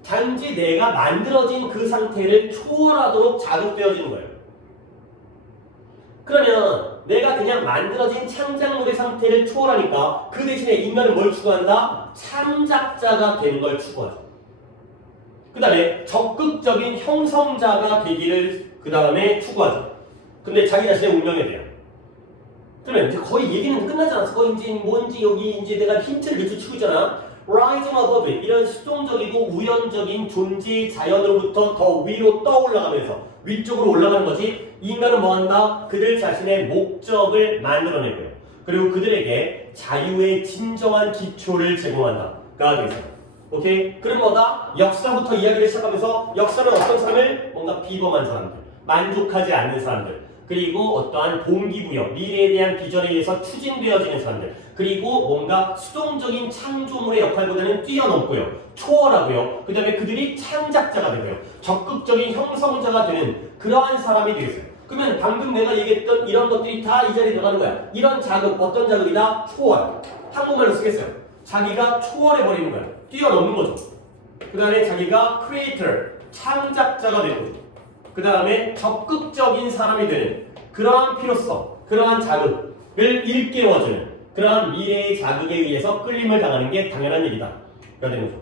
단지 내가 만들어진 그 상태를 초월하도록 자극되어지는 거예요. 그러면 내가 그냥 만들어진 창작물의 상태를 초월하니까 그 대신에 인간은 뭘 추구한다? 창작자가 되는 걸 추구하죠. 그 다음에 적극적인 형성자가 되기를 그 다음에 추구하죠. 근데 자기 자신의 운명에 대한. 그러면 이제 거의 얘기는 끝나지 않았어. 거의 이제 뭔지 여기 이제 내가 힌트를 이렇게 치고 있잖아. Rising above, 이런 수동적이고 우연적인 존재의 자연으로부터 더 위로 떠올라가면서 위쪽으로 올라가는 거지. 인간은 뭐한다? 그들 자신의 목적을 만들어내고요. 그리고 그들에게 자유의 진정한 기초를 제공한다. 가 되어 있어요. 오케이? 그럼 뭐다? 역사부터 이야기를 시작하면서 역사는 어떤 사람을? 뭔가 비범한 사람들, 만족하지 않는 사람들, 그리고 어떠한 동기부여, 미래에 대한 비전에 의해서 추진되어지는 사람들, 그리고 뭔가 수동적인 창조물의 역할보다는 뛰어넘고요, 초월하고요, 그 다음에 그들이 창작자가 되고요, 적극적인 형성자가 되는 그러한 사람이 되겠어요. 그러면 방금 내가 얘기했던 이런 것들이 다 이 자리에 들어가는 거야. 이런 자극, 어떤 자극이다? 초월. 한국말로 쓰겠어요. 자기가 초월해버리는 거야. 뛰어넘는 거죠. 그 다음에 자기가 크리에이터, 창작자가 되는 거죠. 그 다음에 적극적인 사람이 되는 그러한 필요성, 그러한 자극을 일깨워주는 그러한 미래의 자극에 의해서 끌림을 당하는 게 당연한 일이다. 가 되는 거죠.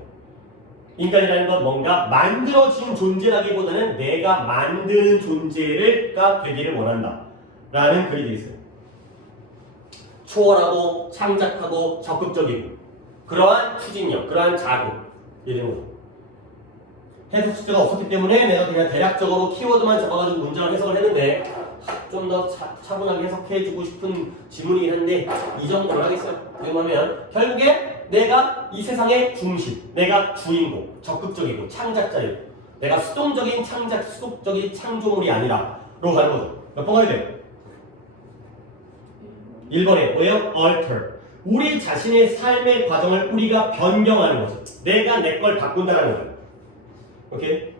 인간이라는 건 뭔가 만들어진 존재라기보다는 내가 만드는 존재가 되기를 원한다. 라는 글이 되어 있어요. 초월하고 창작하고 적극적이고 그러한 추진력, 그러한 자극 이런 거죠. 해석 숙제가 없었기 때문에 내가 그냥 대략적으로 키워드만 잡아가지고 문장을 해석을 했는데 좀 더 차분하게 해석해주고 싶은 지문이긴 한데 이 정도로 하겠어요. 왜냐면 결국에 내가 이 세상의 중심, 내가 주인공, 적극적이고 창작자이고 내가 수동적인 창조물이 아니라 로 가는 거죠. 몇 번 가야 돼요? 1번에 뭐예요? alter. 우리 자신의 삶의 과정을 우리가 변경하는 거죠. 내가 내 걸 바꾼다는 거예요. 오케이?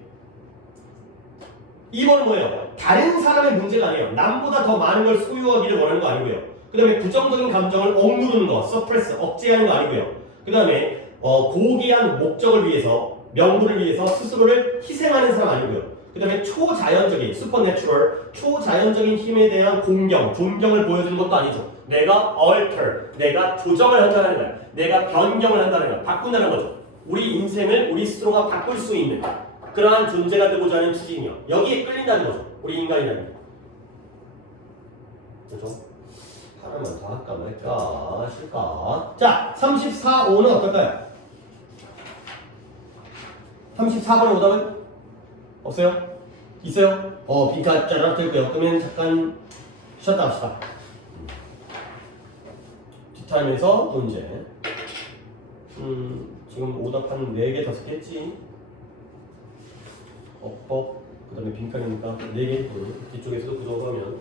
2번은 뭐예요? 다른 사람의 문제가 아니에요. 남보다 더 많은 걸 소유하기를 원하는 거 아니고요. 그 다음에 부정적인 감정을 억누르는 거, suppress, 억제하는 거 아니고요. 그 다음에 고귀한 목적을 위해서, 명분을 위해서 스스로를 희생하는 사람 아니고요. 그 다음에 초자연적인, supernatural, 초자연적인 힘에 대한 공경, 존경을 보여주는 것도 아니죠. 내가 alter, 내가 조정을 한다는 거야. 내가 변경을 한다는 거야. 바꾼다는 거죠. 우리 인생을 우리 스스로가 바꿀 수 있는 그러한 존재가 되고자 하는 추진이요. 여기에 끌린다는 거죠. 우리 인간이라는 게. 그렇죠? 하나만 더 할까 말까 실까? 자, 34, 5는 어떨까요? 34번의 오답은? 없어요? 있어요? 빈칸 짜르륵 되고요. 그러면 잠깐 쉬었다 합시다. 뒷타임에서 문제. 지금 오답 한 4개, 5개 했지? 그 다음에 빈칸이니까 4개. 뒤쪽에서도 그 정도 하면